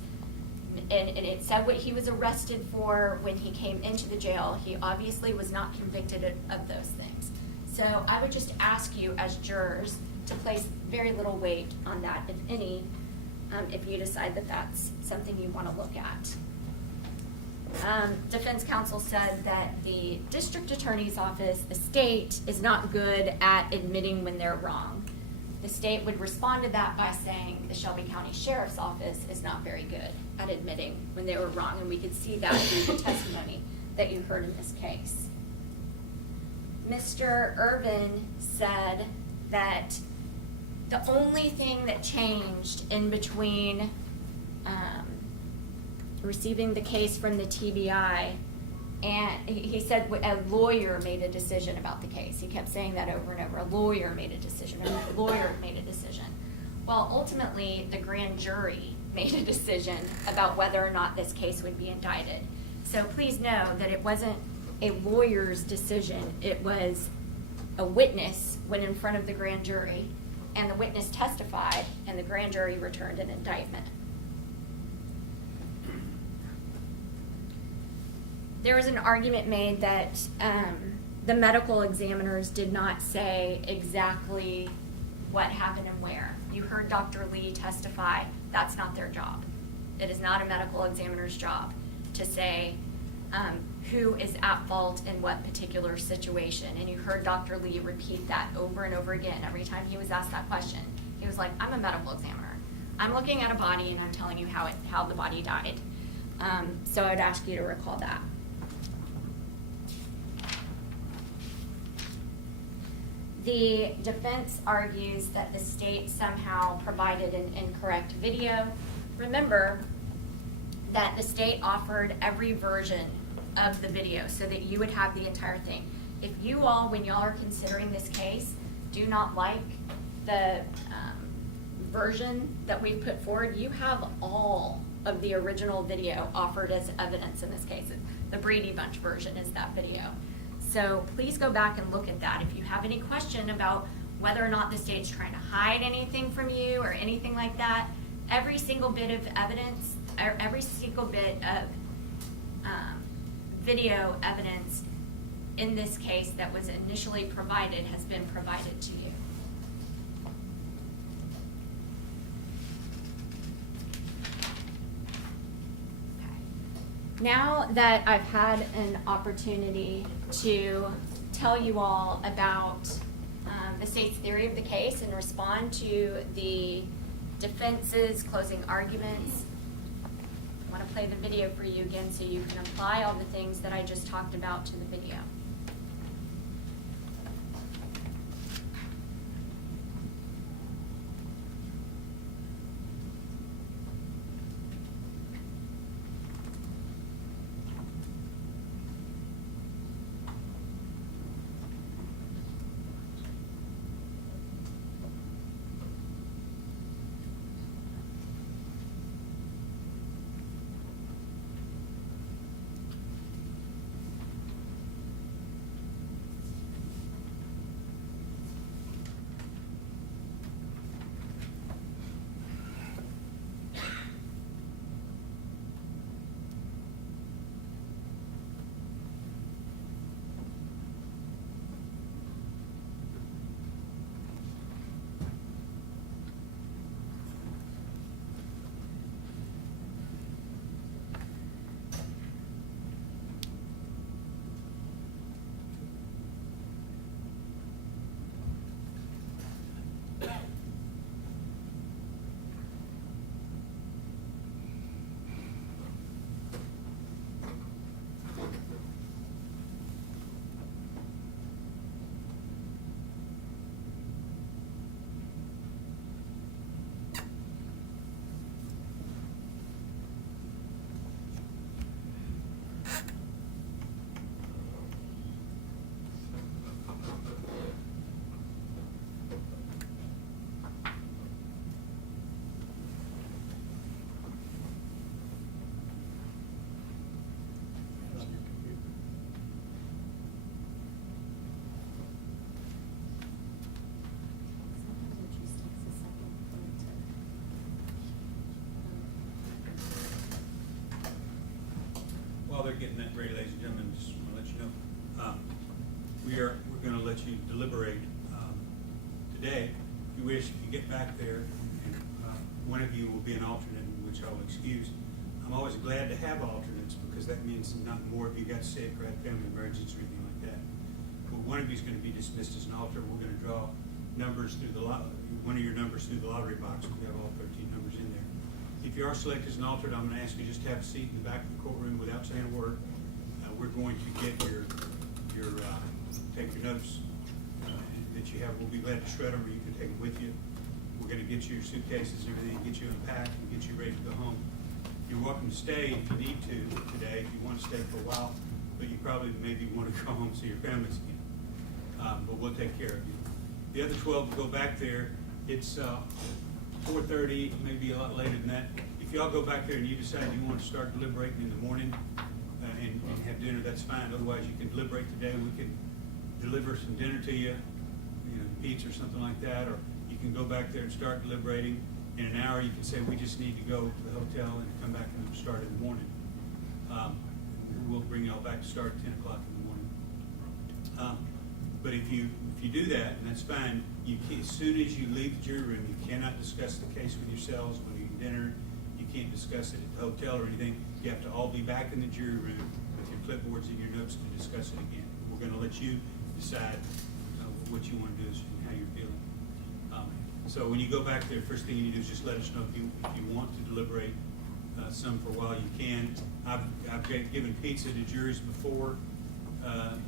And it said what he was arrested for when he came into the jail. He obviously was not convicted of those things. So I would just ask you as jurors to place very little weight on that, if any, if you decide that that's something you want to look at. Defense counsel said that the district attorney's office, the state, is not good at admitting when they're wrong. The state would respond to that by saying the Shelby County Sheriff's Office is not very good at admitting when they were wrong, and we could see that through the testimony that you heard in this case. Mr. Irvin said that the only thing that changed in between receiving the case from the TBI, and he said a lawyer made a decision about the case. He kept saying that over and over. A lawyer made a decision. A lawyer made a decision. Well, ultimately, the grand jury made a decision about whether or not this case would be indicted. So please know that it wasn't a lawyer's decision. It was a witness went in front of the grand jury, and the witness testified, and the grand jury returned an indictment. There was an argument made that the medical examiners did not say exactly what happened and where. You heard Dr. Lee testify. That's not their job. It is not a medical examiner's job to say who is at fault in what particular situation. And you heard Dr. Lee repeat that over and over again. Every time he was asked that question, He was like, I'm a medical examiner. I'm looking at a body and I'm telling you how the body died. So I'd ask you to recall that. The defense argues that the state somehow provided an incorrect video. Remember that the state offered every version of the video so that you would have the entire thing. If you all, when y'all are considering this case, do not like the version that we put forward, you have all of the original video offered as evidence in this case. The Brady Bunch version is that video. So please go back and look at that. If you have any question about whether or not the state's trying to hide anything from you or anything like that, every single bit of evidence, or every single bit of video evidence in this case that was initially provided has been provided to you. Now that I've had an opportunity to tell you all about the state's theory of the case and respond to the defense's closing arguments, I want to play the video for you again so you can apply all the things that I just talked about to the video. While they're getting that ready, ladies and gentlemen, just want to let you know, we're going to let you deliberate today. If you wish, if you get back there, and one of you will be an alternate, which I'll excuse. I'm always glad to have alternates because that means not more of you got sick or had family emergencies or anything like that. But one of you is going to be dismissed as an alternate. We're going to draw numbers through one of your numbers through the lottery box. We have all 13 numbers in there. If you are selected as an alternate, I'm going to ask you just to have a seat in the back of the courtroom without saying a word. We're going to get your take your notes that you have. We'll be glad to shred them, or you can take them with you. We're going to get you your suitcases and everything, get you unpacked, and get you ready to go home. You're welcome to stay if you need to today, if you want to stay for a while, but you probably maybe want to go home and see your families again. But we'll take care of you. The other 12 will go back there. It's 4:30, maybe a lot later than that. If y'all go back there and you decide you want to start deliberating in the morning and have dinner, that's fine. Otherwise, you can deliberate today. We can deliver some dinner to you, pizza or something like that, or you can go back there and start deliberating. In an hour, you can say, we just need to go to the hotel and come back and start in the morning. We'll bring y'all back to start at 10 o'clock in the morning. But if you do that, and that's fine, as soon as you leave the jury room, you cannot discuss the case with yourselves when you eat dinner. You can't discuss it at the hotel or anything. You have to all be back in the jury room with your clipboards and your notes to discuss it again. We're going to let you decide what you want to do and how you're feeling. So when you go back there, first thing you do is just let us know if you want to deliberate some for a while, you can. I've given pizza to juries before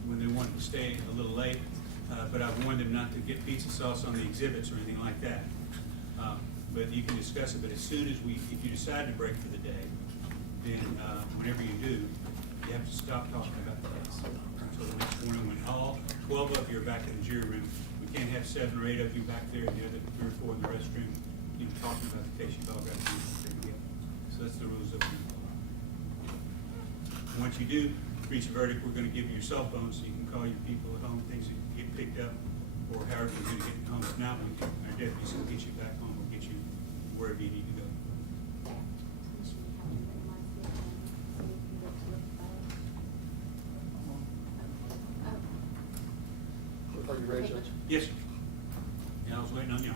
when they wanted to stay a little late, but I've warned them not to get pizza sauce on the exhibits or anything like that. But you can discuss it, but as soon as if you decide to break for the day, then whenever you do, you have to stop talking about the case. Until the next morning when all 12 of you are back in the jury room. We can't have 7 or 8 of you back there and the other 3 or 4 in the restroom, you know, talking about the case. You've all got to be there together. So that's the rules that we follow. Once you do reach a verdict, we're going to give you your cell phone so you can call your people at home, things that get picked up, or however you're going to get home. If not, our deputies will get you back home or get you wherever you need to go. Are you ready, Judge? Yes, sir. Yeah, I was waiting on y'all.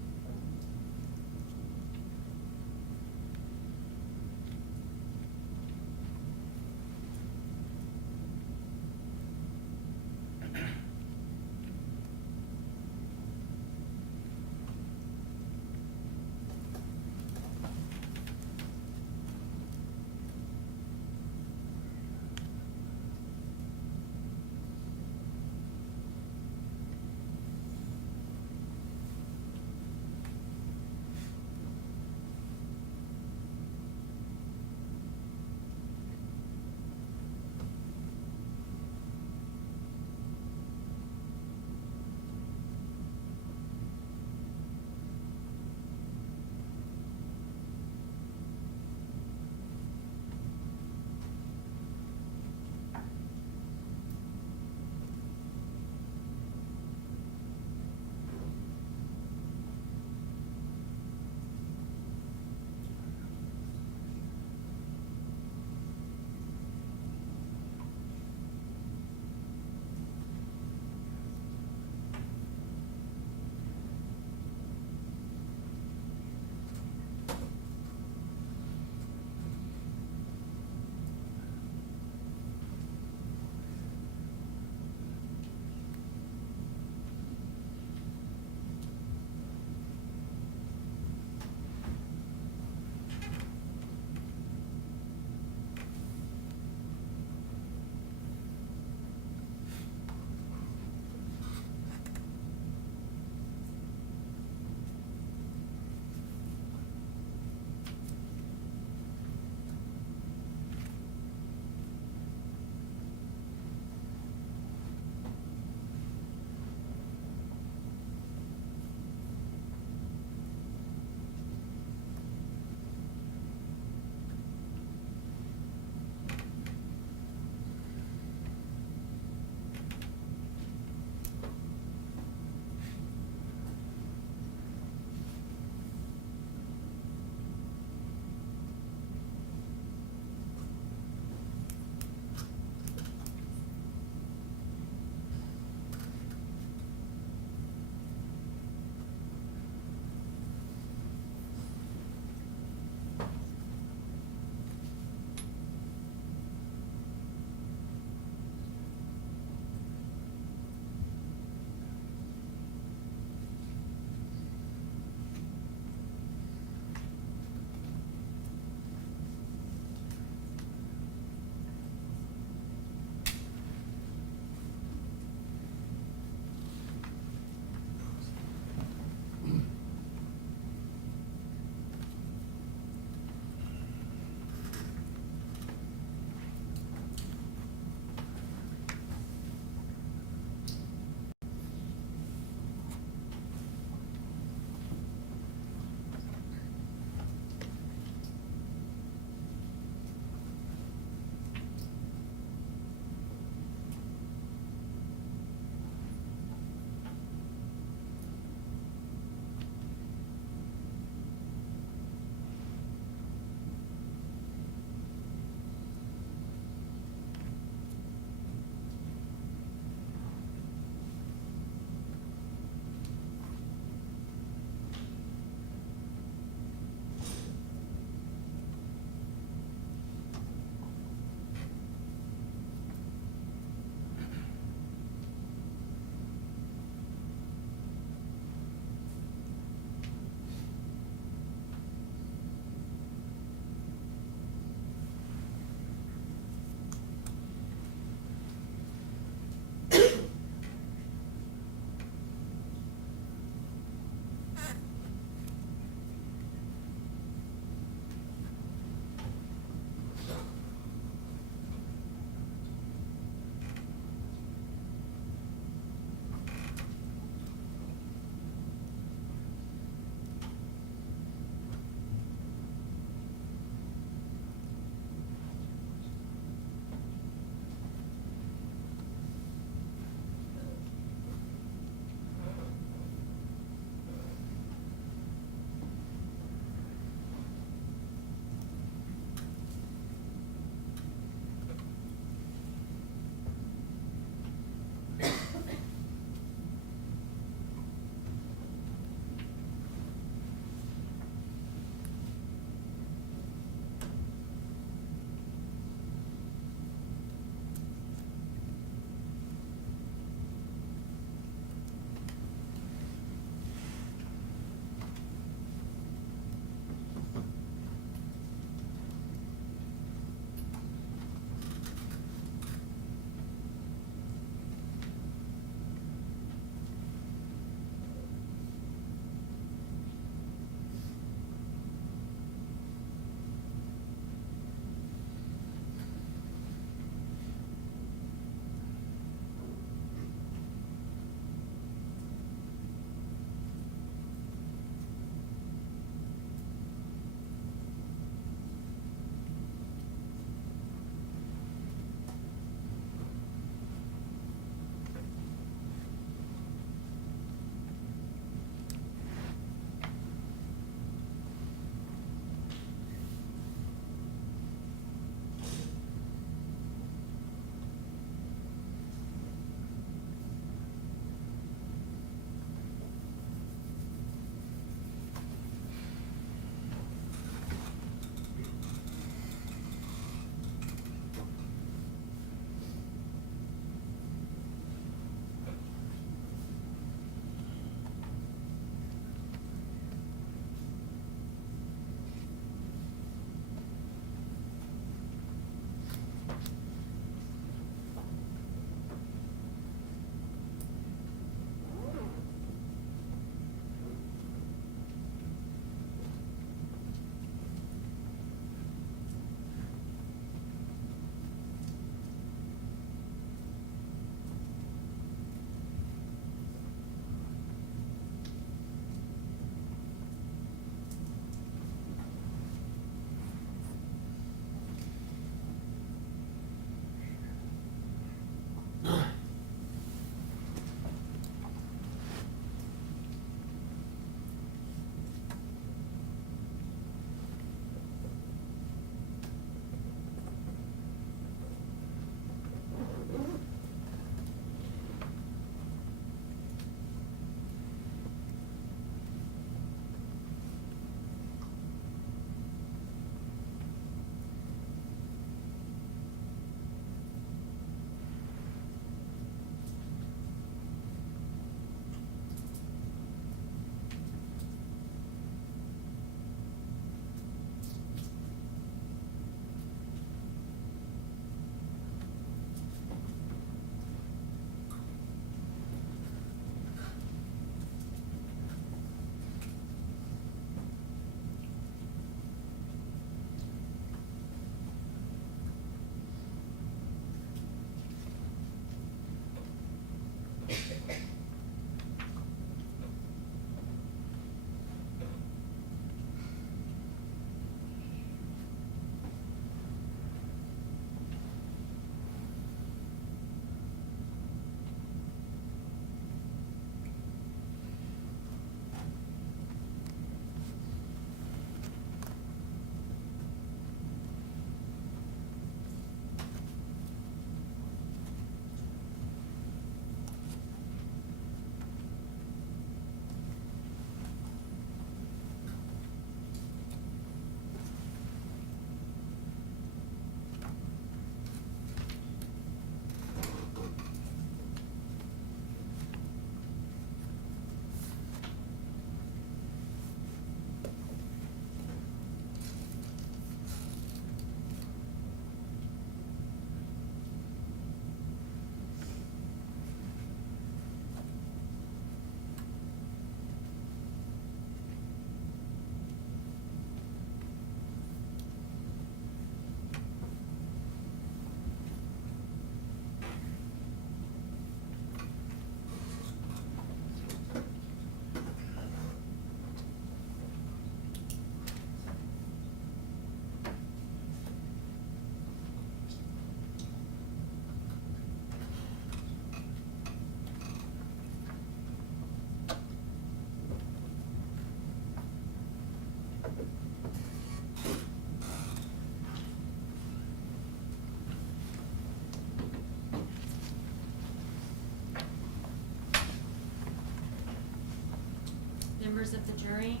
Members of the jury,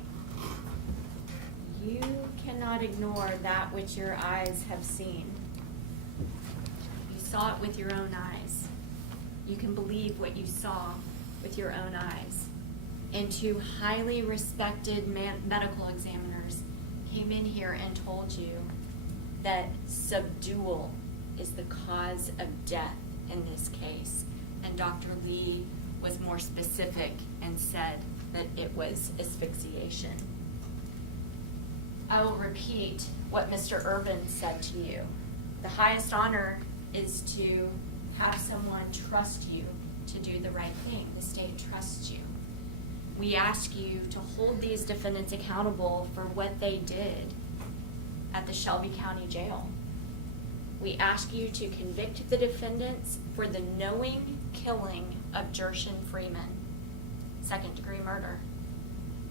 you cannot ignore that which your eyes have seen. You saw it with your own eyes. You can believe what you saw with your own eyes. And two highly respected medical examiners came in here and told you that subdual is the cause of death in this case. And Dr. Lee was more specific and said that it was asphyxiation. I will repeat what Mr. Urban said to you. The highest honor is to have someone trust you to do the right thing. The state trusts you. We ask you to hold these defendants accountable for what they did at the Shelby County Jail. We ask you to convict the defendants for the knowing killing of Gershun Freeman, second-degree murder.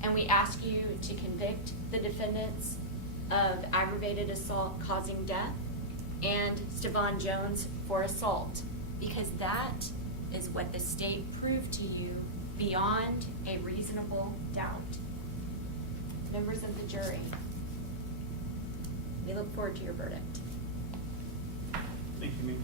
And we ask you to convict the defendants of aggravated assault causing death and Stevon Jones for assault, because that is what the state proved to you beyond a reasonable doubt. Members of the jury, we look forward to your verdict. Thank you, ma'am.